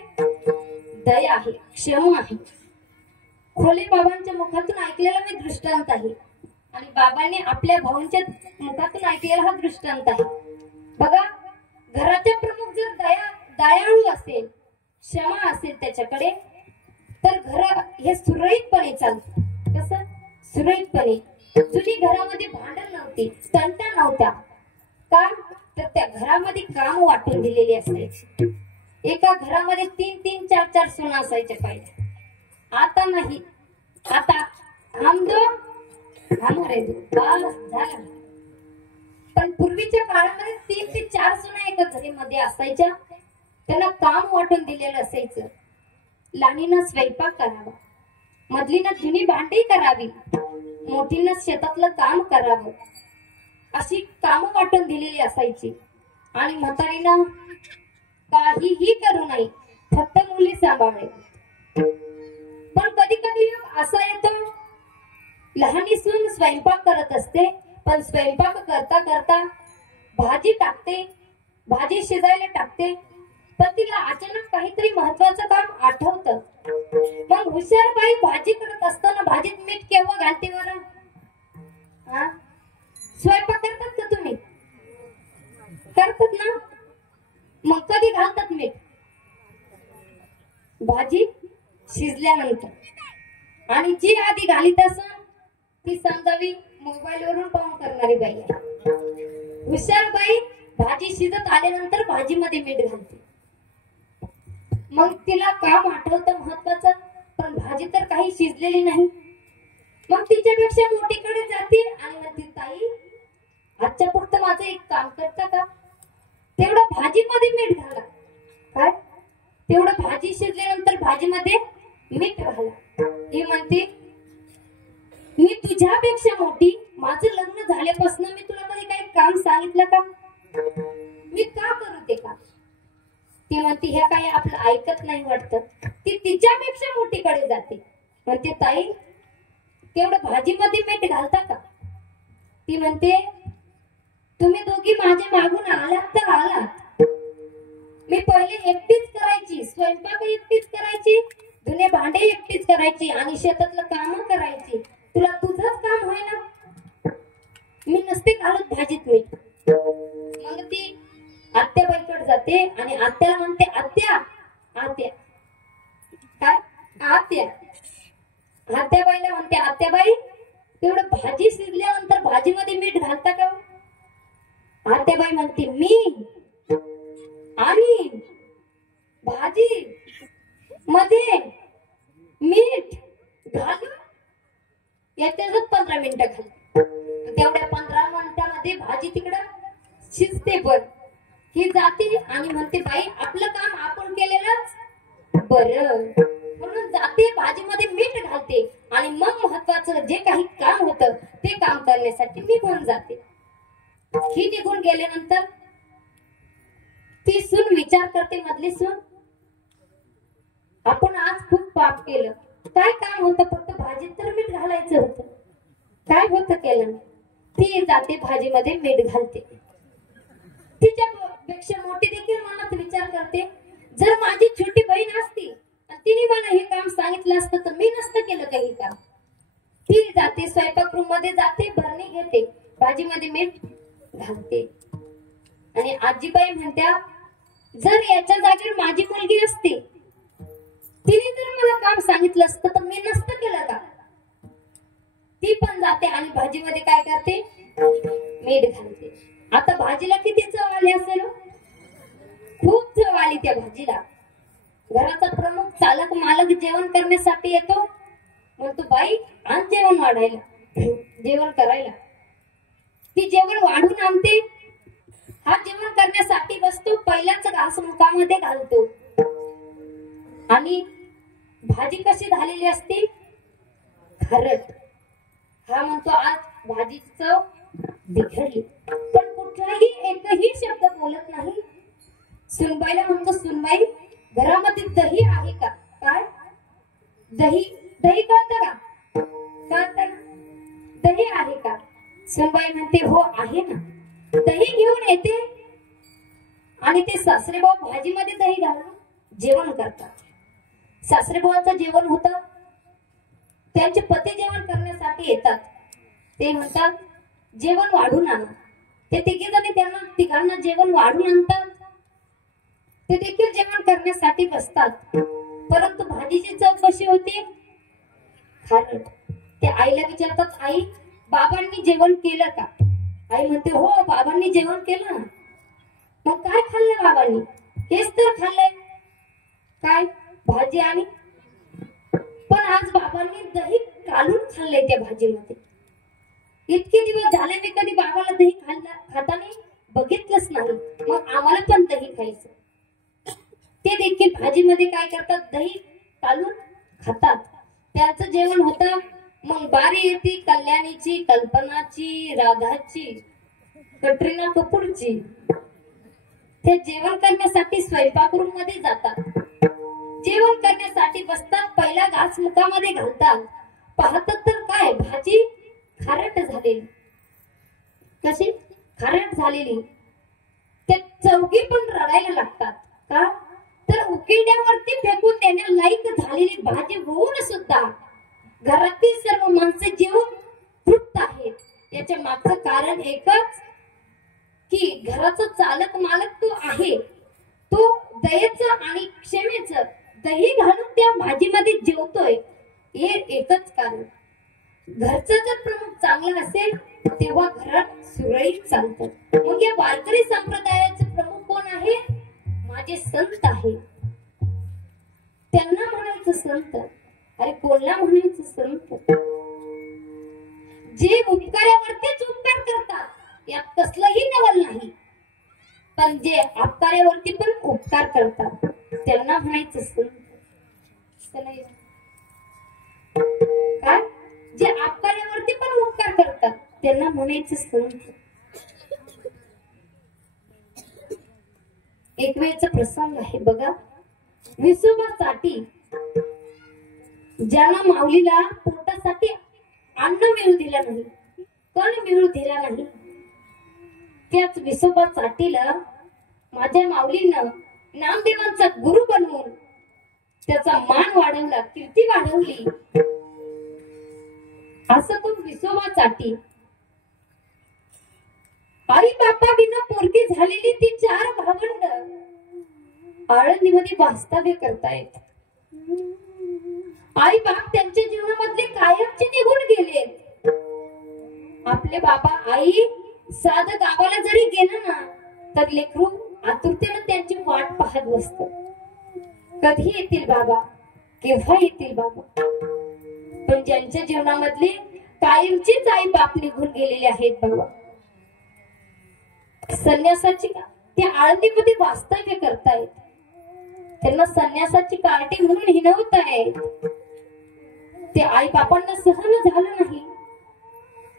दया आहे, क्षमा आहे. खोले बाबांच्या मुखातून ऐकलेला मी दृष्टांत आहे आणि बाबांनी आपल्या भाऊंच्या मुखातून ऐकलेला हा दृष्टांत आहे. बघा, घराचे प्रमुख जर दयाळू असेल, क्षमा असेल त्याच्याकडे, तर घर हे सुरळीतपणे चालतं. कसं? सुरळीतपणे. जुनी घरामध्ये भांडण नव्हती, तंटा नव्हता. का? तर त्या घरामध्ये काम वाटून दिलेली असायची. एका घरामध्ये 3-3, 4-4 सुना असायच्या पाहिजे. आता नाही. आता हम दो हमारे दो, बस झालं. पण पूर्वीच्या काळामध्ये 3 ते 4 सुना एका घरामध्ये असायच्या. त्यांना काम वाटून दिलेलं असायचं. लहानीनं स्वयंपाक करावा, मधलीनं जुनी भांडी करावी, मोठीनं शेतातलं काम करावं, अशी काम वाटून दिलेली असायची. आणि म्हातारीनं काहीही करू नये, फक्त मुली सांभाळे. पण कधी कधी असं येतं, लहानी सून स्वयंपाक करत असते, पण स्वयंपाक करता करता भाजी टाकते, भाजी शिजायला टाकते, पण तिला अचानक काहीतरी महत्वाचं काम आठवतं. मग हुशार बाई भाजी करत असताना भाजीत मीठ केव्हा घालते बरं? हा, स्वयंपाक करतात का तुम्ही? करतात ना? मग कधी घालतात मीठ? भाजी शिजल्यानंतर. आणि जी आधी घालीत असं ती समजावी मोबाईल वरून पाहून करणारी बाई आहे. हुशार बाई भाजी शिजत आल्यानंतर भाजीमध्ये मीठ घालते. मग तिला काम आठवतं महत्वाचं, पण भाजी तर काही शिजलेली नाही. मग तिच्यापेक्षा मोठीकडे जाते आणि म्हणते, ताई आजच्या फक्त माझं एक काम करता का? तेवढं भाजीमध्ये मीठ घाला. काय? तेवढं भाजी शिजल्यानंतर भाजीमध्ये मीठ घाला. ही म्हणते, मी तुझ्यापेक्षा मोठी, माझं लग्न झाल्यापासून मी तुला कधी काही काम सांगितलं का? मी का करू ते काम? ती म्हणते हे काही आपलं ऐकत नाही वाटतं. ती तिच्यापेक्षा मोठीकडे जाते, म्हणते ताई तेवढं भाजीमध्ये मीठ घालता का? ती म्हणते तुम्ही दोघी माझ्या मागून आलात तर आलात. मी पहिले एकटीच करायची, स्वयंपाक एकटीच करायची, धुणे भांडे एकटीच करायची आणि शेतातलं काम करायची. तुला तुझंच काम होय ना, मी नसते घालत भाजीत मीठ. मग ती आत्याबाईकडे जाते आणि आत्याला म्हणते आत्या आत्या काय आत्या. आत्याबाईला म्हणते आत्याबाई तेवढं भाजी शिजल्यानंतर भाजीमध्ये मीठ घालता का? आत्याबाई म्हणते मी आणि भाजी मध्ये मीठ घालू याच्यातच 15 मिनिटं घाल. तेवढ्या 15 मिनिटांमध्ये भाजी तिकडं शिजते. पण ही जाते आणि म्हणते बाई आपलं काम आपण केलेलंच बरं, म्हणून जाते भाजीमध्ये मीठ घालते आणि मग महत्वाचं जे काही काम होतं ते काम करण्यासाठी निघून जाते. ही निघून गेल्यानंतर ती सून विचार करते, मधली सून आपण आज खूप पाप केलं. काय काम होतं, फक्त भाजीत तर मीठ घालायचं होतं, काय होतं केलं. ती जाते भाजीमध्ये मीठ घालते. तिच्यापेक्षा मोठी देखील मनात विचार करते, जर माझी छोटी बहीण असती आणि तिने मला हे काम सांगितलं असतं तर मी नसतं केलं काही काम. ती जाते स्वयंपाक रूम मध्ये जाते, भरणी घेते, भाजीमध्ये मीठ घालते आणि आजीबाई म्हणत्या जर याच्या जागेवर माझी मुलगी असती, तिने जर मला काम सांगितलं असतं तर मी नसतं केलं का. ती पण जाते आणि भाजीमध्ये काय करते, मीठ घालते. आता भाजीला किती चव आली असेल, खूप चव आली त्या भाजीला. घराचा प्रमुख चालक मालक जेवण करण्यासाठी येतो, म्हणतो बाई आण जेवण वाढायला, जेवण करायला. ती जेवण वाढून आणते, हा जेवण करण्यासाठी बसतो, पहिल्याच घास मुखामध्ये घालतो आणि भाजी कशी झालेली असते, खारट. हा म्हणतो आज भाजीची चव बिघडली, पण कुठलाही एकही शब्द बोलत नाही. सुनबाईला म्हणतो सुनबाई घरामध्ये दही आहे का? काय दही, दही कळतं का? कळतं ना, दही आहे का? सुनबाई म्हणते हो आहे ना. दही घेऊन येते आणि ते सासरेभाऊ भाजीमध्ये दही घालून जेवण करतात. सासरेभावाचं जेवण होतं, त्यांचे पती जेवण करण्यासाठी येतात. ते म्हणतात जेवण वाढून आणा. ते तिघीजणी त्यांना तिघांना जेवण वाढून आणतात. ते देखील जेवण करण्यासाठी बसतात, परंतु भाजीची चव कशी होती, खारट. ते आईला विचारतात आई बाबांनी जेवण केलं का? आई म्हणते हो बाबांनी जेवण केलं ना. मग काय खाल्लं बाबांनी? हेच तर खाल्लंय, काय भाजी आणि. पण आज बाबांनी दही काढून खाल्लंय त्या भाजीमध्ये. इतके दिवस झाले मी कधी बाबाला दही खाताना बघितलंच नाही, मग आम्हाला पण दही खायचं. ते देखील भाजीमध्ये काय करतात, दही काढून खातात. त्याचं जेवण होतं. मग बारी येते कल्याणीची, कल्पनाची, राधाची, कटरीना कपूरची. ते जेवण करण्यासाठी स्वयंपाक रूम मध्ये जातात, जेवण करण्यासाठी बसतात, पहिला घास मुखामध्ये घालतात. पाहतात तर काय भाजी खारट झालेली. कशी खारट झालेली. ते चौघी पण रडायला लागतात. का तर उकिरड्यावरती फेकून देण्यालायक झालेली भाजी होऊन सुद्धा घरातील सर्व माणसे जेवून तृप्त आहेत. याच्या मागचं कारण एकच की घराचा चालक मालक तो आहे, तो दयेचं आणि क्षमेचं दही घालून त्या भाजीमध्ये जेवतोय. हे एकच कारण. घरचं जर प्रमुख चांगलं असेल तेव्हा घरात सुरळीत चालतं. मग या वारकरी संप्रदायाचे प्रमुख कोण आहे? माझे संत आहे. त्यांना म्हणायचं संत. अरे कोणला म्हणायचं संत? जे उपकार्यावरतीच उपकार करतात, यात कसलंही नवल नाही. पण जे अपकार्यावरती पण उपकार करतात त्यांना म्हणायचं संत. काय? जे अपकार्यावरती पण उपकार करतात त्यांना म्हणायचं संत. एक वेळचा प्रसंग आहे बघा. विसोबा चाटी ज्याला माऊलीला पोटासाठी अन्न मिळू दिलं नाही, कण मिळू दिला नाही, त्याच विसोबा चाटीला माझ्या माऊलीनं नामदेवांचा गुरु बनवून त्याचा मान वाढवला, कीर्ती वाढवली. असं तो विसोबा चाटी. आई बापा बिना पोरगी झालेली ती 4 भावंड आळंदीमध्ये वास्तव्य करतायत. आई बाप त्यांच्या जीवनामधले कायमचे निघून गेले. आपले बाबा आई साधं गावाला जरी गेलं ना तर लेकरू आतुरतेनं त्यांची वाट पाहत बसत. कधी येतील बाबा, केव्हा येतील बाबा. पण ज्यांच्या जीवनामधले कायमचेच आई बाप निघून गेलेले आहेत बाबा, संन्यासाची ते आळंदीमध्ये वास्तव्य करतायत. त्यांना संन्यासाची कार्टी म्हणून हिणवतायत. ते आई बापांना सहन झालं नाही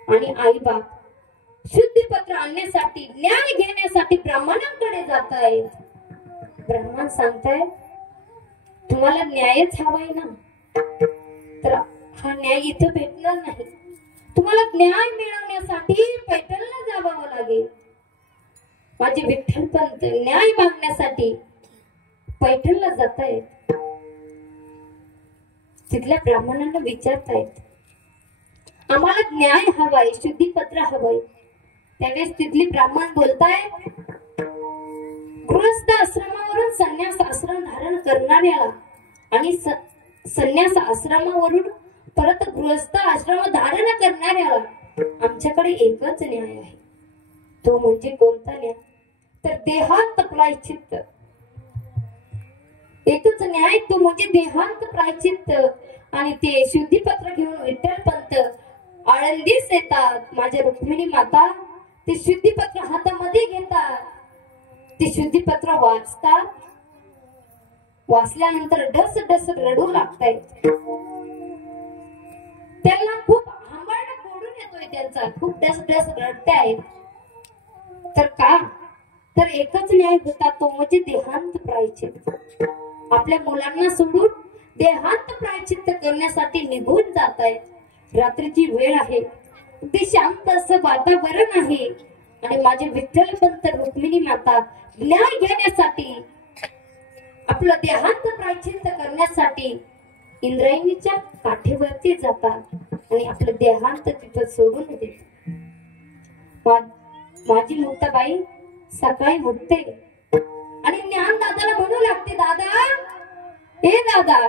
आणि आई बाप शुद्धीपत्र आणण्यासाठी, न्याय घेण्यासाठी ब्राह्मणांकडे जात आहेत. ब्राह्मण सांगताय तुम्हाला न्यायच हवाय ना, तर हा न्याय इथे भेटणार नाही. तुम्हाला न्याय मिळवण्यासाठी पैठणला जावं लागेल. माझे विठ्ठल पंत न्याय मागण्यासाठी पैठणला जात आहेत. तिथल्या ब्राह्मणांना विचारतायत आम्हाला न्याय हवाय, शुद्धीपत्र हवंय. त्यावेळेस तिथली ब्राह्मण बोलताय गृहस्थ आश्रमावरून संन्यास आश्रम धारण करणाऱ्याला आणि संन्यास आश्रमावरून परत गृहस्थ आश्रम धारण करणाऱ्याला आमच्याकडे एकच न्याय आहे. तो म्हणजे कोणता न्याय, तर देहांत प्रायश्चित्त. एकच न्याय तो म्हणजे देहांत प्रायश्चित्त. आणि ते शुद्धीपत्र घेऊन विठ्ठल पंत आळंदीस येतात. माझ्या रुक्मिणी माता ते शुद्धीपत्र हातामध्ये घेतात. ते शुद्धीपत्र वाचतात. वाचल्यानंतर डस डस रडू लागतायत. त्यांना खूप आंबाडा फोडून येतोय त्यांचा, खूप डस डस रडतायत. तर का, तर एकच न्याय होता तो म्हणजे देहांत प्रायश्चित्त. आपल्या मुलांना सोडून देहांत प्रायश्चित्त करण्यासाठी निघून जात आहेत. रात्रीची वेळ आहे, ते शांत असं वातावरण आहे आणि माझे विठ्ठल पंत रुक्मिणी माता न्याय घेण्यासाठी, आपलं देहांत प्रायश्चित्त करण्यासाठी इंद्रायणीच्या काठीवरती जातात आणि आपलं देहांत तिथं सोडून देतात. माझी मुक्ताबाई सकाळी उठते आणि ज्ञान दादाला म्हणू लागते, दादा, ए दादा,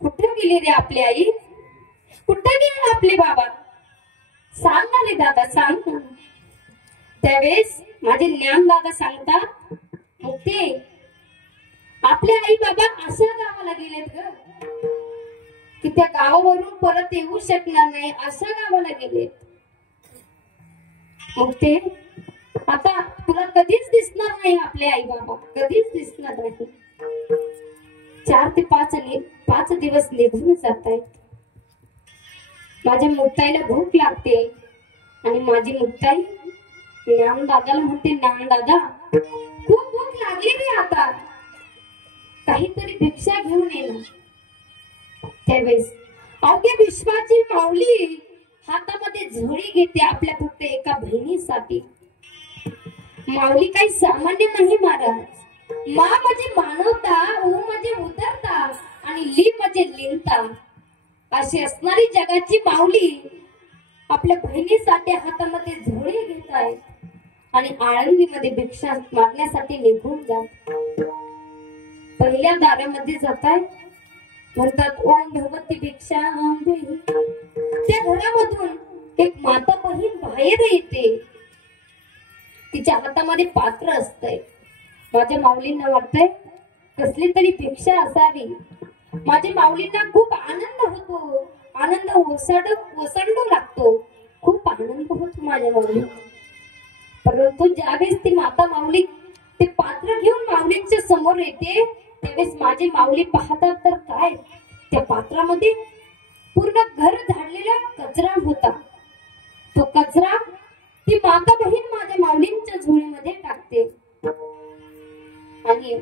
कुठे गेली रे आपली आई, कुठे गेले आपले बाबा, सांग ना रे दादा, सांग ना. त्यावेळेस माझे ज्ञान दादा सांगतात, मुक्ते, आपले आई बाबा अशा गावाला गेलेत ग की त्या गावावरून परत येऊ शकणार नाही, अशा गावाला गेलेत. मुक्ते, आता तुला कधीच दिसणार नाही आपले आई बाबा, कधीच दिसणार नाही. 4 ते 5 दिवस निघून जात आहेत. माझ्या मुक्ताईला भूक लागते आणि माझी मुक्ताई ज्ञान दादाला म्हणते, ज्ञान दादा, खूप भूक लागली रे, आता काहीतरी भिक्षा घेऊन ये ना. त्यावेळेस अवघ्या विश्वाची माऊली हातामध्ये झोळी घेते आपल्या फक्त एका बहिणीसाठी. माऊली काही सामान्य नाही महाराज. मा म्हणजे मानवता, ऊ म्हणजे उदरता आणि ली म्हणजे लीनता अशी असणारी जगाची माऊली आपल्या बहिणीसाठी हातामध्ये झोळी घेत आहे आणि आळंदीमध्ये भिक्षा मागण्यासाठी निघून जात. पहिल्या दारामध्ये जाताय, म्हणतात ओम भगवती भिक्षा देही. त्या घरामधून एक माता बहीण बाहेर येते. तिच्या हातामध्ये पात्र असतंय. माझ्या माऊलींना वाटतंय कसली तरी भिक्षा असावी. माझ्या माऊलींना खूप आनंद होतो, आनंद ओसंडू लागतो, खूप आनंद होतो माझ्या माऊली. परंतु ज्यावेळेस ती माता माऊली ते पात्र घेऊन माऊलींच्या समोर येते, त्यावेळेस माझी माऊली पाहतात तर काय, त्या पात्रामध्ये पूर्ण घर झाडलेला कचरा होता. तो कचरा ती माता बहीण माझ्या माऊलींच्या झोळीमध्ये टाकते आणि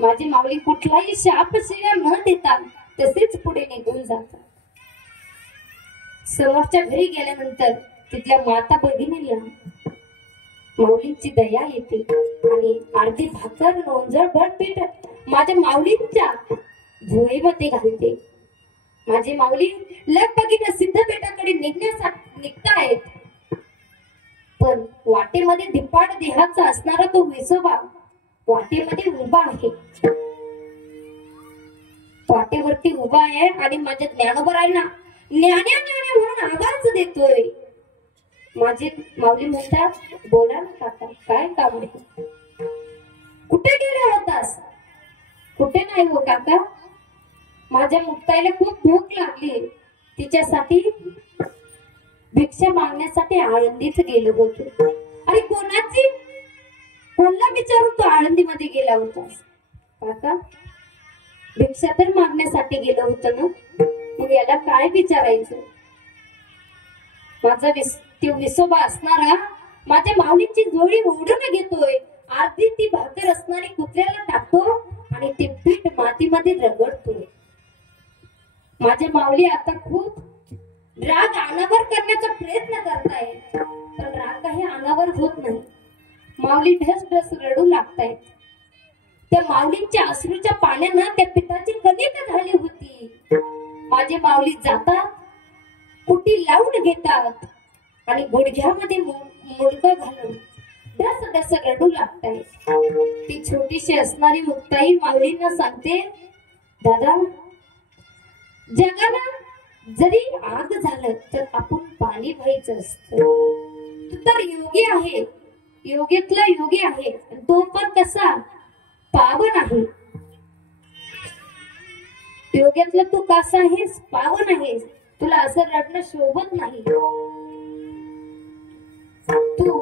माझी माऊली कुठलाही शाप शिव्या न देता तसेच पुढे निघून जातात. समोरच्या घरी गेल्यानंतर तिथल्या माता भगिनीला माऊलींची दया येते आणि अर्धी भाकर लोणचं भर पीठ माझ्या माऊलींच्या झोळीमध्ये घालते. माझी माऊली लगबगीने सिद्धपेठाकडे निघतायत, पण वाटेमध्ये धिप्पाड देहाचा असणारा तो विसोबा वाटेमध्ये उभा आहे. वाटेवरती उभा आहे आणि माझ्या ज्ञानोबरांना ज्ञान्या ज्ञान्या म्हणून आवाज देतोय. माझी माऊली म्हणतात, बोला ना काका, काय काम आहे? कुठे गेला होतास? कुठे नाही हो काका, माझ्या मुक्ताईला खूप भूक लागली, तिच्यासाठी भिक्षा मागण्यासाठी आळंदीत गेलो होतो. अरे कोणाची? कोणला विचारून तू आळंदीमध्ये गेला होतास? काका, भिक्षा तर मागण्यासाठी गेलो होतो ना, मग याला काय विचारायचं? माझा तो विसोबा असणारा माझ्या माऊलीची जोडी ओढून घेतोय. अर्धी ती भाकर असणारी कुत्र्याला टाकतो आणि ते पीठ मातीमध्ये रगडतोय. माझ्या माऊली आता खूप राग अनावर करण्याचा प्रयत्न करताय, पण राग काही अनावर होत नाही. माऊली ढस ढस रडू लागतायत. त्या माऊलींच्या अश्रूच्या पाण्यानं त्या पिठाची कणिक झाली होती. माझे माऊली जातात, कुटी लावून घेतात आणि गुडघ्यामध्ये मुडकं घालून डस डस रडू लागतायत. ती छोटीशी असणारी मुक्ताई माऊलींना सांगते, दादा, जगाला जरी आग झालं तर आपण पाणी व्हायचं असतं. तू तर योगी आहे, योगीतला योगी आहे, तो पण कसा पावन आहे. योग्यातलं तू कसा आहेस? पावन आहेस. तुला असं रडणं शोभत नाही. तू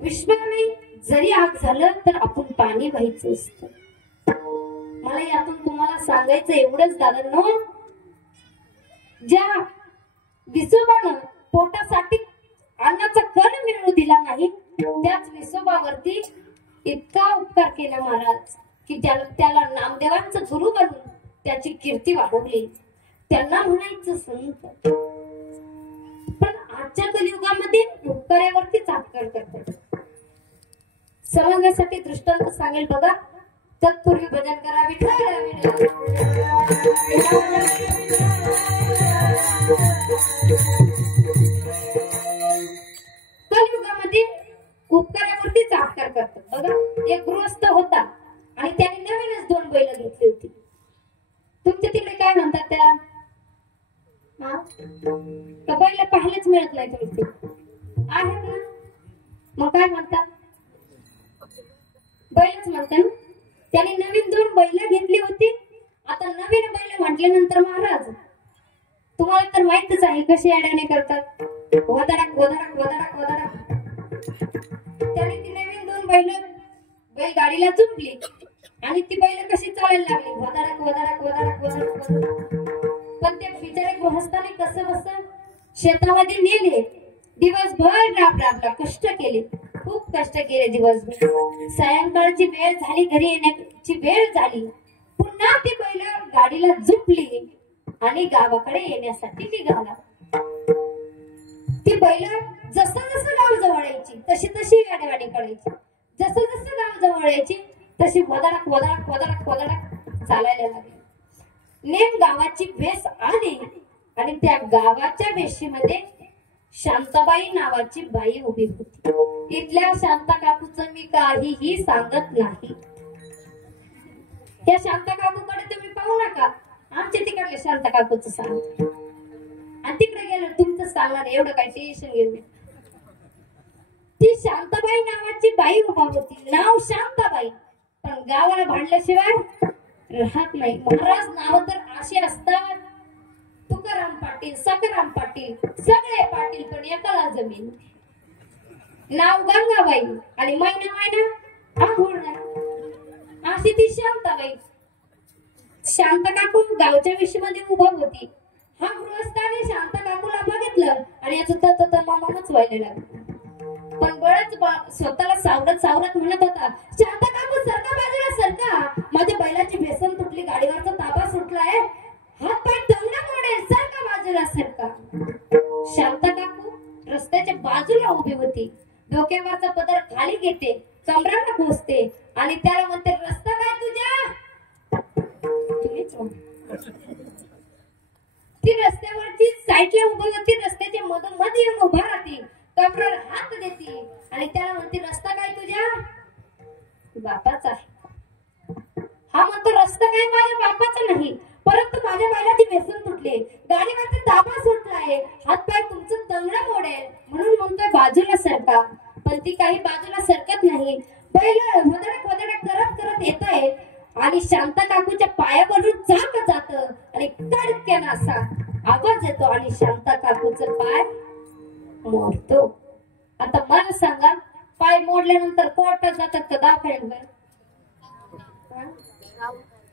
विश्वाने जरी आग झालं तर आपण पाणी व्हायचं असतं. मला यातून तुम्हाला सांगायचं एवढंच दादांनो, ज्या विसोबानं पोटासाठी अन्नाचा कण मिळवू दिला नाही, त्याच विसोबावरती इतका उपकार केला महाराज की त्याला नामदेवांचं गुरु बनवून त्याची कीर्ती वाढवली. त्यांना म्हणायचं संत. पण आजच्या कलियुगामध्ये उपकारावरती चापकार करतात. समजण्यासाठी दृष्टांत सांगेल बघा. तत्पूर्वी भजन करा. कलियुगामध्ये उपकारावरती चापकार करतात बघा. एक गृहस्थ होता आणि त्याने नवीनच 2 बैल घेतली होती. तुमच्या तिकडे काय म्हणतात त्याला? बैल पाहायलाच मिळत नाही तुमचे आहेत ना, मग काय म्हणतात? बैलच म्हणतात ना. त्याने नवीन 2 बैल घेतली होती. आता नवीन बैल म्हटल्यानंतर महाराज तुम्हाला तर माहितच आहे कशी अडाणी करतात. वदडक वदडक वदडक वदडक. त्याने ती नवीन 2 बैल गाडीला जुंपली आणि ती बैल कशी चालायला लागली, वदडक वदडक वदडक वदडक. पण त्या बिचारे गृहस्थाने कसं बस शेतामध्ये नेले. दिवसभर राबला, कष्ट केले, खूप कष्ट केले दिवसभर. सायंकाळची वेळ झाली, घरी येण्याची वेळ झाली. पुन्हा ती बैल गाडीला जुंपली आणि गावाकडे येण्यासाठी निघाला. ती बैल जसं जसं गाव जवळायची तशी तशी गाडीवाडी करायची. जसं जसं गाव जवळायची तशी वदडक वदडक वदडक वदडक चालायला लागली. नेम गावाची वेस आली आणि त्या गावाच्या वेशीमध्ये शांताबाई नावाची बाई उभी होती. इथल्या शांता काकूचं मी काहीही सांगत नाही. त्या शांता काकूकडे तुम्ही पाहू नका. आमच्या तिकडल्या शांता काकूचं सांग आणि तिकडे गेलं तुमचं सांगणार. एवढं काही टेन्शन घेऊ नये. ती शांताबाई नावाची बाई उभा होती. नाव शांताबाई, पण गावाला भांडल्याशिवाय राहत नाही. महाराज नाव तर असे असतात, तुकाराम पाटील, सकाराम पाटील, सगळे पाटील पण एकाला जमीन. नाव गंगाबाई आणि मैना आंघोळ नाही. अशी ती शांताबाई. शांता काकू गावच्या विषयमध्ये उभा होती. हा गृहस्थाने शांता काकूला बघितलं आणि याचं तत मामाच व्हायला लागलं. पण बळच स्वतःला सावरत सावरत म्हणत होता, शांता काकू सरका बाजूला सरका, माझ्या बैलाची बेसन तुटली, गाडीवरचा ताबा सुटलाय, हात पाय तंगडा मोडेल, सरका बाजूला सरका. शांता काकू रस्त्याच्या बाजूला उभी होती, डोक्यावरचा पदर खाली घेते, कमराला घोसते आणि त्याला म्हणते, रस्ता काय तुझ्या? तुम्हीच म्हण. ती रस्त्यावरची साईडला उभी होती, रस्त्याच्या मधोमध येऊन उभा राहते, कमरेवर हात देते आणि त्याला म्हणते, रस्ता काय तुझ्या? बापाचा आहे. हा म्हणतो, रस्ता काय माझ्या बापाचा नाही, परंतु माझ्या बैलाची बेसन तुटली, गाडीवरचा ताबा सुटलाय, हातपाय तुमचं तंगडं मोडेल, म्हणून म्हणतोय बाजूला सरका. पण ती काही बाजूला सरकत नाही. बैल वदडक वदडक करत करत येतोय आणि शांता काकूच्या पायावरून चाक जात आणि कडक्यानं असा आवाज येतो आणि शांता काकूचं पाय मोडतो. आता मला सांगा, पाय मोडल्यानंतर कोर्टात जातात का दवाखान्यात?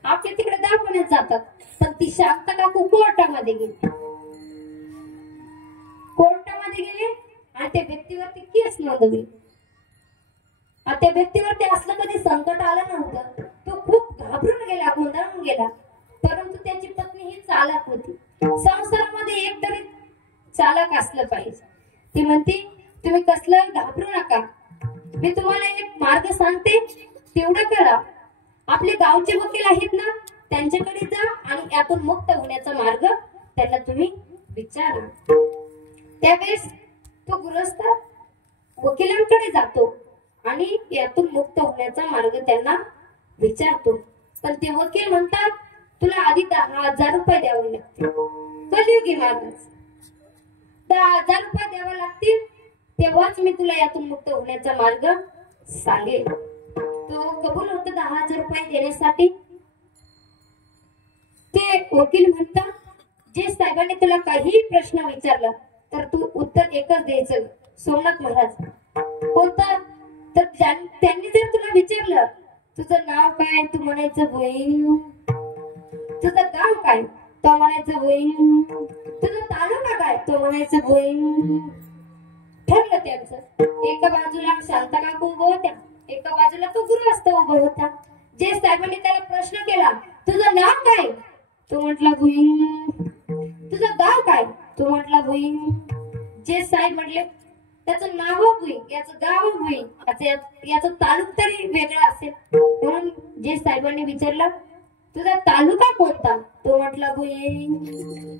आपल्या तिकडे दवाखान्यात जातात, पण ती शांता काकू कोर्टामध्ये गेली. कोर्टामध्ये गेले आणि त्या व्यक्तीवरती केस नोंदवली. त्या व्यक्तीवरती असलं कधी संकट आलं नव्हतं. तो खूप घाबरून गेला, गोंधळून गेला. परंतु त्याची पत्नी ही चालक होती. संसारामध्ये एक तरी चालक असलं पाहिजे. ती म्हणती, तुम्ही कसलं घाबरू नका, मी तुम्हाला एक मार्ग सांगते, तेवढं करा. आपले गावचे वकील आहेत ना, त्यांच्याकडे जा आणि यातून मुक्त होण्याचा मार्ग त्यांना तुम्ही विचारा. त्यावेळेस तो गृहस्थ वकिलांकडे जातो आणि यातून मुक्त होण्याचा मार्ग त्यांना विचारतो. पण ते वकील म्हणतात, तुला आधी 10,000 रुपये द्यावे लागतील. कलियुगी मार्गच 10,000 रुपये द्यावे लागतील, तेव्हाच मी तुला यातून मुक्त होण्याचा मार्ग सांगेल. तो कबूल होतो 10,000 रुपये देण्यासाठी. ते वकील म्हणतात, जे साहेबांनी तुला काही प्रश्न विचारला तर तू उत्तर एकच द्यायचं, सोमनाथ महाराज. कोणतं? तर त्यांनी जर तुला विचारलं, तुझं नाव काय, तू म्हणायचं वैन. तुझं गाव काय, तो म्हणायचं वैन. तुझं तालुका काय, तो म्हणायचं वैन. ठरलं त्यांचं. एका बाजूला शांता काकू उभं होत्या, एका बाजूला तो गृहस्थ उभा होता. जे साहेबांनी त्याला प्रश्न केला, तुझं नाव काय, तो म्हटला वैन. तुझं गाव काय, तो म्हटला वैन. जे साहेब म्हटले, त्याचं नाव होई, याचं गाव होई, याचं तालुक तरी वेगळा असेल. म्हणून जे साहेबांनी विचारलं, तुझा तालुका कोणता, तो म्हटला वैन.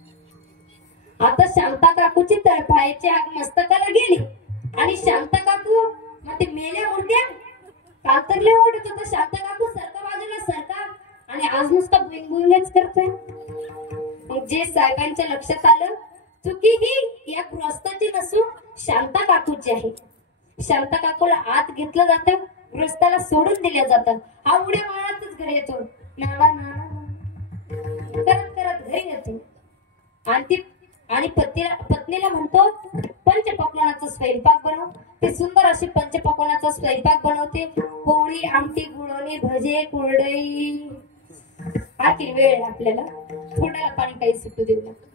आता शांता काकूची तळपायाची आग मस्तकाला गेली आणि शांता काकू मग ते मेल्या मूर्त्या कातरले ओढत होतं. शांता काकू सरका बाजूला सरका आणि आज नुसता बुईंगच करतोय. मग जे साहेबांच्या लक्षात आलं, चुकी ही या गृहस्थाची नसून शांता काकूची आहे. शांता काकूला आत घेतलं जातं, गृहस्थाला सोडून दिलं जातं. हा उड्या मारतच घरी येतो, नाना नाना करत करत घरी येतो आणि पत्नीला म्हणतो, पंचपक्वानाचा स्वयंपाक बनव. ते सुंदर अशी पंचपक्वानाचा स्वयंपाक बनवते. पोळी, आमटी, गुळवणी, भजे, कुरडई. आखिर वेळ आपल्याला थोड्याला पाणी काही सुटू देऊ नका.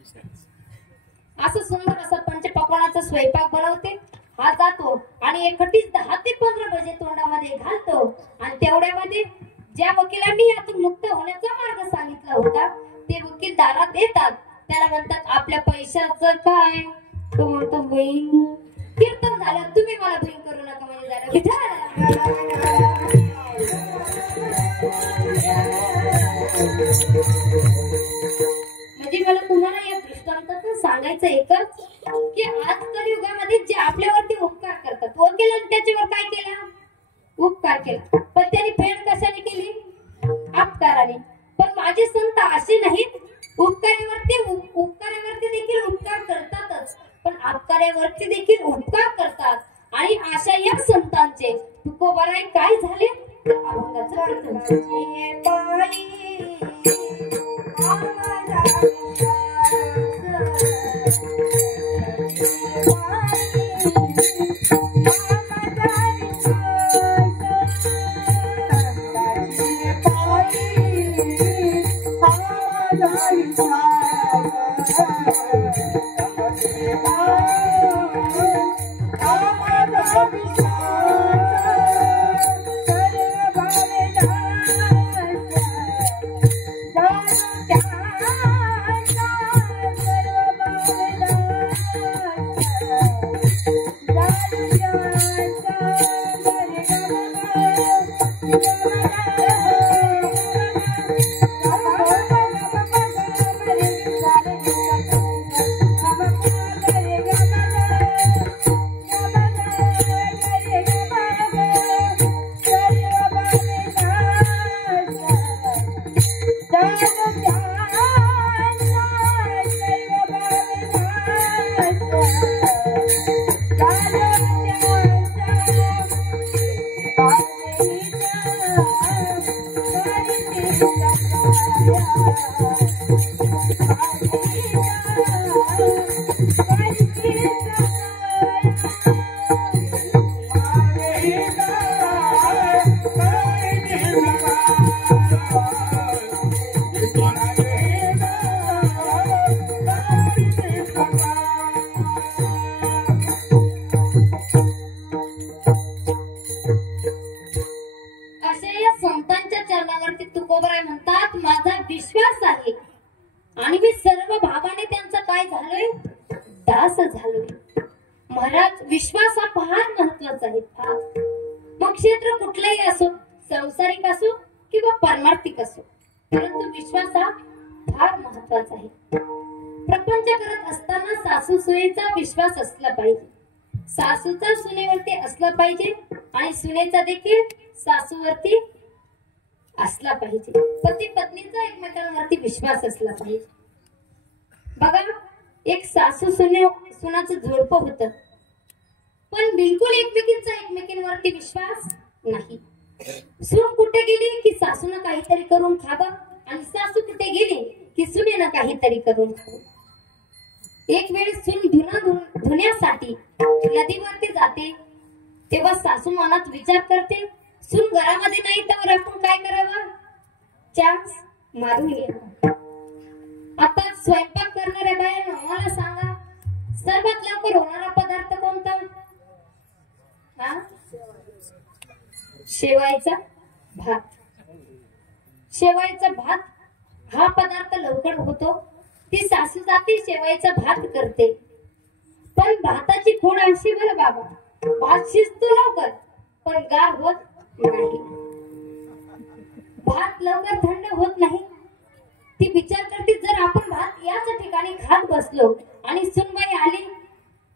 असं सुंदर असा पंचपक्वानाचा स्वयंपाक बनवते. हा जातो आणि एकटीच 10 ते 15 भजे तोंडामध्ये घालतो आणि तेवढ्यामध्ये ज्या वकिलांनी यातून मुक्त होण्याचा मार्ग सांगितला होता, ते वकील दारात येतात. त्याला म्हणतात, आपल्या पैशाचं काय, तो म्हणतो बहीण. कीर्तन झालं, तुम्ही मला बहीण करू नका म्हणजे झालं. म्हणजे मला तुम्हाला या दृष्टांतातून सांगायचं एकच, की आज कलियुगामध्ये जे आपल्यावरती उपकार करतात, वकिलांनी त्याच्यावर काय केला, उपकार केला, पण त्यांनी फेड कशाने केली, अपकाराने. पण माझे संत असे नाहीत, उपकारावरती देखील उपकार करतातच, पण अपकारावरती देखील उपकार करतात. आणि अशा या संतांचे तुकोबाराय काय झाले, तर अभंगाचा अर्थ अशा या संतांच्या चरणावरती तुकोबराय म्हणतात, माझा विश्वास आहे आणि मी सर्व भावाने त्यांचा काय झालोय, दास झालोय. महाराज, विश्वास हा फार महत्वाचा आहे, फार. मग क्षेत्र कुठलंही असो, संसारिक असो किंवा परमार्थिक असो, परंतु विश्वास हा फार महत्वाचा आहे. प्रपंच करत असताना सासू सुनेचा विश्वास असला पाहिजे, सासूचा सुनेवरती असला पाहिजे आणि सुनेचा देखील सासूवरती असला पाहिजे. पती पत्नीचा एकमेकांवरती विश्वास असला पाहिजे. बघा, एक सासू सुनाचं जोडपं होतं, पण बिलकुल एकमेकींवरती विश्वास नाही. सून कुठे गेली की सासून काहीतरी करून खावं आणि सासू कुठे गेली की सुनेनं काहीतरी करून खावं. एक वेळ सून धुण्यासाठी नदीवरती जाते तेव्हा सासू मनात विचार करते, सून घरामध्ये नाही तर आपण काय करावं, चान्स मारून घ्यावा. आता स्वयंपाक करणाऱ्या बायांना मला सांगा, सर्वात लवकर होणारा पदार्थ कोणता? हा, शेवायचा भात. शेवायचा भात हा पदार्थ लवकर होतो. ती सासू जाती शेवायचा भात करते, पण भाताची खोड अशी बरं बाबा, भात शिजतो लवकर पण गार होत नाही. भात लवकर थंड होत नाही. ती विचार करते, जर आपण भात याच ठिकाणी खात बसलो आणि सुनबाई आली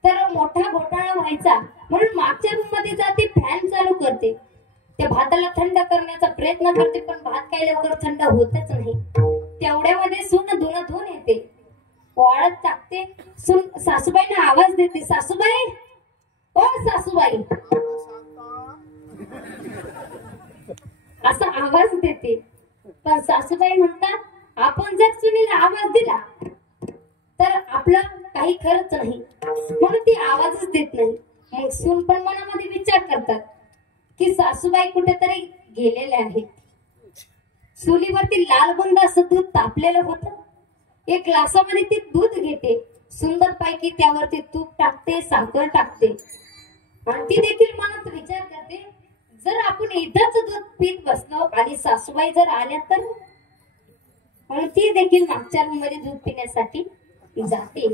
तर मोठा घोटाळा व्हायचा. म्हणून मागच्या रूम मध्ये जाते, फॅन चालू करते, त्या भाताला थंड करण्याचा प्रयत्न करते, पण भात काही लवकर थंड होतच नाही. तेवढ्यामध्ये सून धुवून येते, वाळत टाकते. सासूबाईंना आवाज देते, सासूबाई, ओ सासूबाई, असा आवाज देते. पण सासूबाई म्हणतात, आपण जर सुनेला आवाज दिला तर आपलं काही खरंच नाही, म्हणून ती आवाजच देत नाही. मग सून पण मनामध्ये विचार करतात की सासूबाई कुठेतरी गेलेले आहेत. चुलीवरती लाल बुंद असं दूध तापलेलं होतं. एक ग्लासामध्ये ती दूध घेते, सुंदर पैकी त्यावरती तूप टाकते, साखर टाकते आणि ती देखील मनात विचार करते, जर आपण इथंच दूध पीत बसलो आणि सासूबाई जर आल्या तर. म्हणून ती देखील मागच्या रूम मध्ये दूध पिण्यासाठी जाते.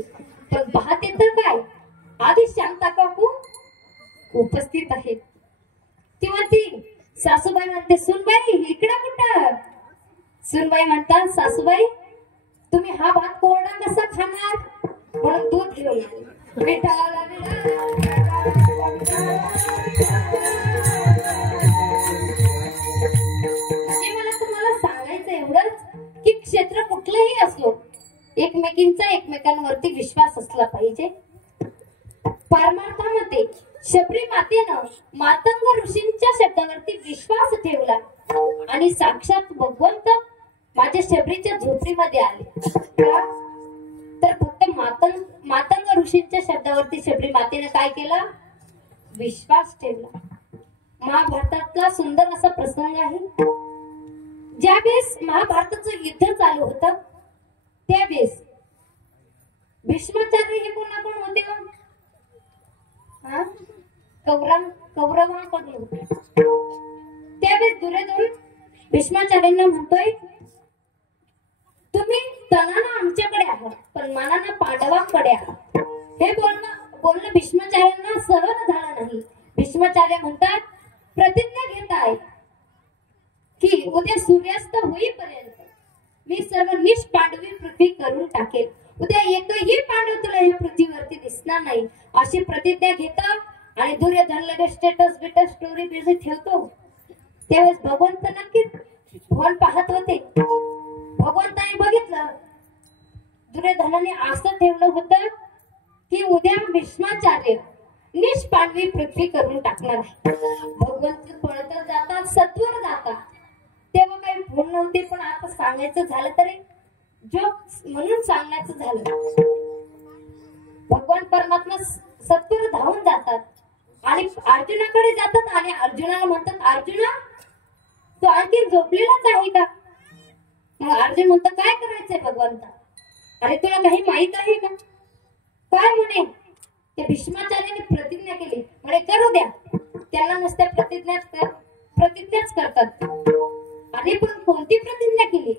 पण पाहते तर काय, आधी शांता काकू उपस्थित आहेत. ती म्हणते, सासूबाई म्हणते, सुनबाई इकडं कुठं? सुनबाई म्हणतात, सासूबाई तुम्ही हा भात कोरडा कसा खाणार, म्हणून दूध घेऊन आले. मला तुम्हाला सांगायचं एवढंच की क्षेत्र कुठलंही असो, एकमेकांवरती विश्वास असला पाहिजे. परमार्थामध्ये शबरी मातेनं मातंग ऋषींच्या शब्दावरती विश्वास ठेवला आणि साक्षात भगवंत माझ्या शबरीच्या झोपडीमध्ये आले. का तर फक्त मातंग ऋषींच्या शब्दावरती शबरी मातेनं काय केलं, विश्वास ठेवला. महाभारतातला सुंदर असा प्रसंग आहे. ज्यावेळेस महाभारताचं युद्ध चालू होतं त्यावेळेस भीष्माचार्य हे कोण होते? कौरवांकडून होते. त्यावेळेस दुर्योधन भीष्माचार्यांना म्हणतोय, तुम्ही तनानं आमच्याकडे आहात पण मनानं पांडवांकडे आहात. हे बोलणं भीष्माचार्यांना सहन झालं नाही. भीष्माचार्य म्हणतात, प्रतिज्ञा घेत आहे की उद्या सूर्यास्त होईपर्यंत मी सर्व निष्पांडवी पृथ्वी करून टाकेल. उद्या एकही पांडव तुला या पृथ्वीवरती दिसणार नाही अशी प्रतिज्ञा घेता. आणि दुर्योधन लगेच स्टेटस बिटस स्टोरी बिजी ठेवतो. त्यावेळेस भगवंत नक्कीच फोन पाहत होते. भगवंताने बघितलं दुर्योधनाने असं ठेवलं होतं की उद्या भीष्माचार्य निष्पांडवी पृथ्वी करून टाकणार आहे. भगवंत पळत जातात, सत्वर जातात. तेव्हा काही फोन नव्हते, पण आता सांगायचं झालं तरी जोक म्हणून सांगण्याचं झालं. भगवान परमात्मा सत्वर धावून जातात आणि अर्जुनाकडे जातात आणि अर्जुनाला म्हणतात, अर्जुना तू आणखी झोपलेलाच आहे का? मग अर्जुन म्हणतो, काय करायचंय भगवंता? अरे तुला काही माहित आहे का? काय म्हणे? ते भीष्माचार्याने प्रतिज्ञा केली म्हणे करू द्या. त्यांना नुसत्या प्रतिज्ञाच करतात. अरे पण कोणती प्रतिज्ञा केली?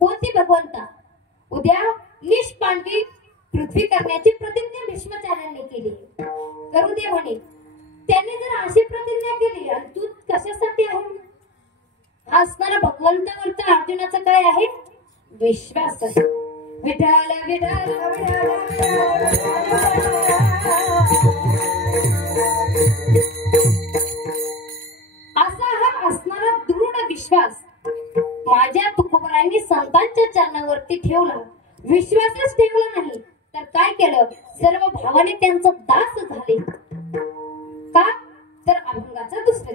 कोणती भगवंता? उद्या निष्पांडवी पृथ्वी करण्याची प्रतिज्ञा भीष्माचार्यांनी केली. करू दे म्हणे. त्यांनी जर अशी प्रतिज्ञा केली आणि तू कशासाठी आहे? असणारा भगवंतावरचा अर्जुनाचा काय आहे? विश्वास आहे. विठाल विठाल असा हा असणारा दृढ विश्वास माझ्या तुकोबरायांनी संतांच्या चरणावरती ठेवला. विश्वासच ठेवला नाही तर काय केलं? सर्व भावाने त्यांचा दास झाले. का तर अभंगाचा दुसरा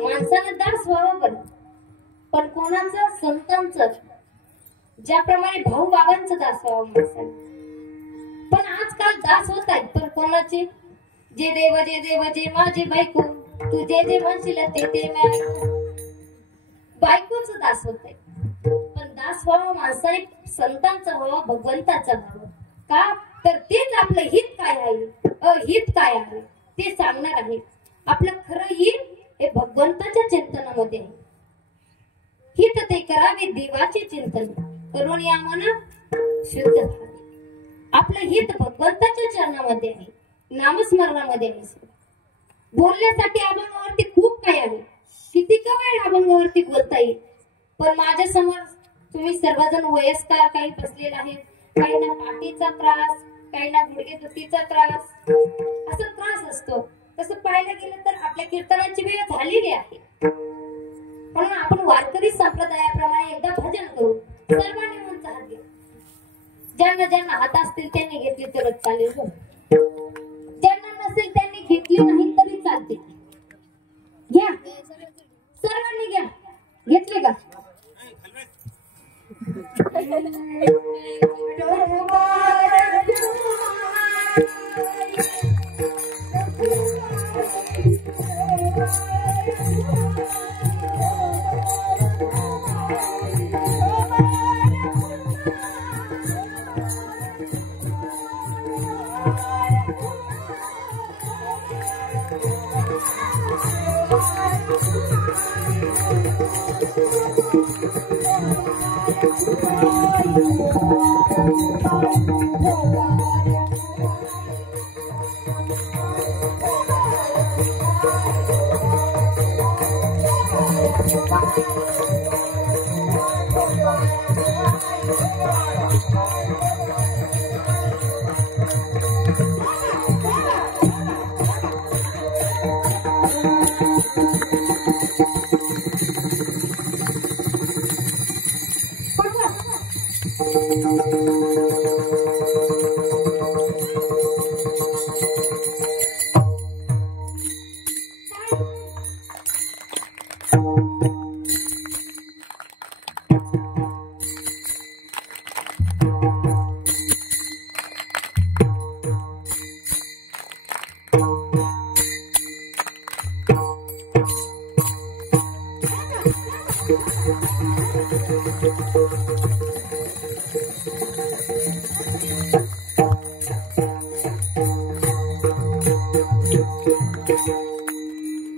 माणसानं दास व्हावं बरं, पण कोणाचं? संतांचं. ज्याप्रमाणे भाऊ बाबांचं दास व्हावं माणसानं. पण आजकाल दास होत आहेत, पण कोणाचे? जे देव जे माझे बायको, तू जे म्हणशील ते बायकोच दास होत आहे. पण दास व्हावं माणसाने संतांचा व्हावं, भगवंताचा व्हावं. का तर तेच आपलं हित काय आहे, अहित काय आहे ते सांगणार आहे. आपलं खरं हित हे भगवंताच्या चिंतनामध्ये आहे. हित ते करावे देवाचे चिंतन करून या मन शुद्ध व्हावे. आपलं हित भगवंताच्या चरणामध्ये आहे, नामस्मरणामध्ये आहे. बोलण्यासाठी अभंगावरती खूप काही आहे, किती का वेळ अभंगावरती बोलता येईल. पण माझ्या समोर तुम्ही सर्वजण वयस्कर काही बसलेले आहेत, काहींना पाठीचा त्रास, काहींना गुडघेदुखीचा त्रास, असा त्रास असतो. तसं पाहायला गेलं तर आपल्या कीर्तनाची वेळ झालेली आहे. म्हणून आपण वारकरी संप्रदायाप्रमाणे एकदा भजन करू. सर्वांनी म्हणून हात घ्या. ज्यांना ज्यांना हात असतील त्यांनी घेतली तरच चालेल. ज्यांना नसेल त्यांनी घेतली नाही तरी चालते. घ्या, सर्वांनी घ्या. घेतले का?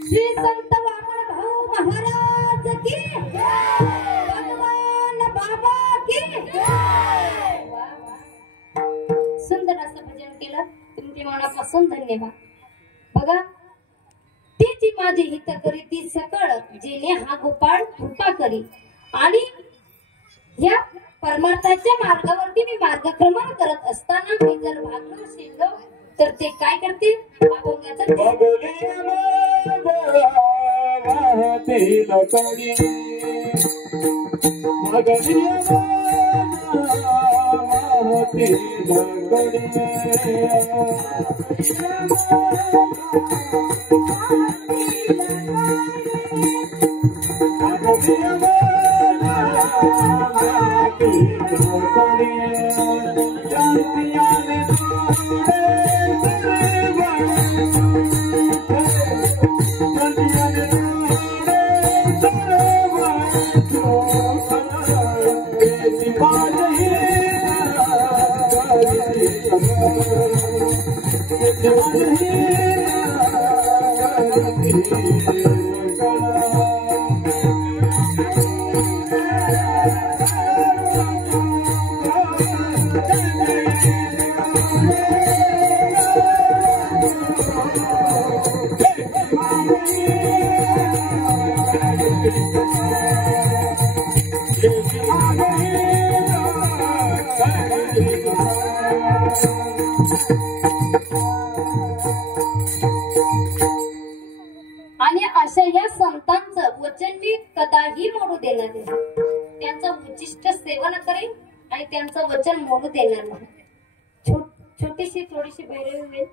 श्री संत वामन भाऊ महाराज की जय, भगवान बाबा की जय. सुंदर असं भजन केलं, तुमचे मनापासून धन्यवाद. बघा, तीची माझी हित करी ती सकळ, जेणे हा गोपाळ कृपा करी. आणि या परमार्थाच्या मार्गावरती मी मार्गक्रमण करत असताना मी जर भागलो शिरलो तर ते काय करतील? अभंगाचं आणि अशा या संतांचं वचन मी कदाही मोडू देणार नाही. त्यांचं उच्चिष्ट सेवन करेन आणि त्यांचं वचन मोडू देणार नाही. छोटीशी थोडीशी भैरवी होईल.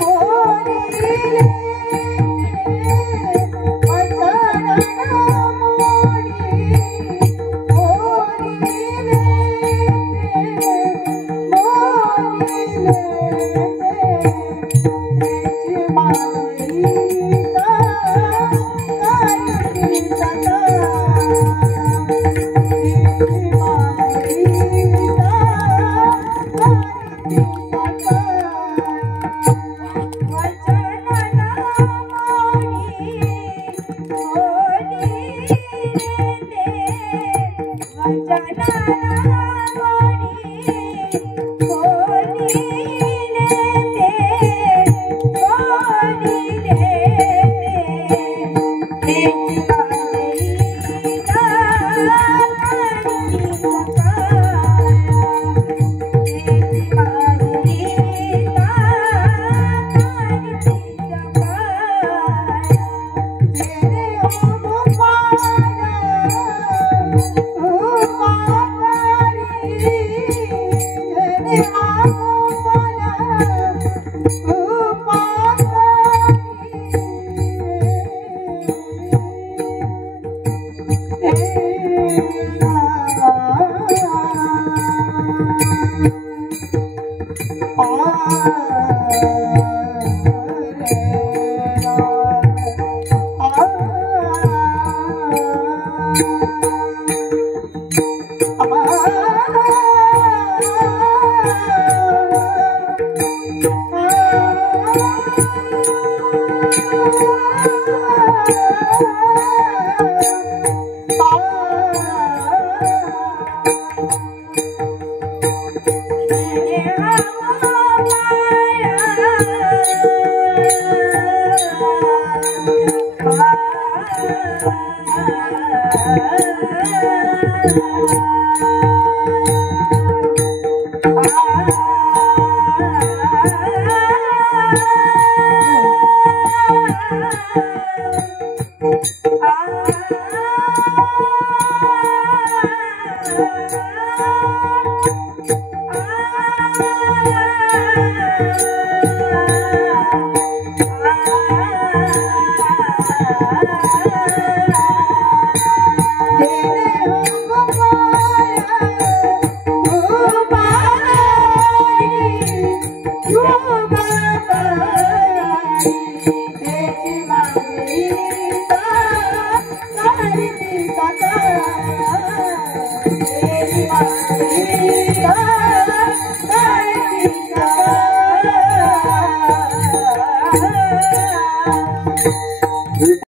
Oh Oh,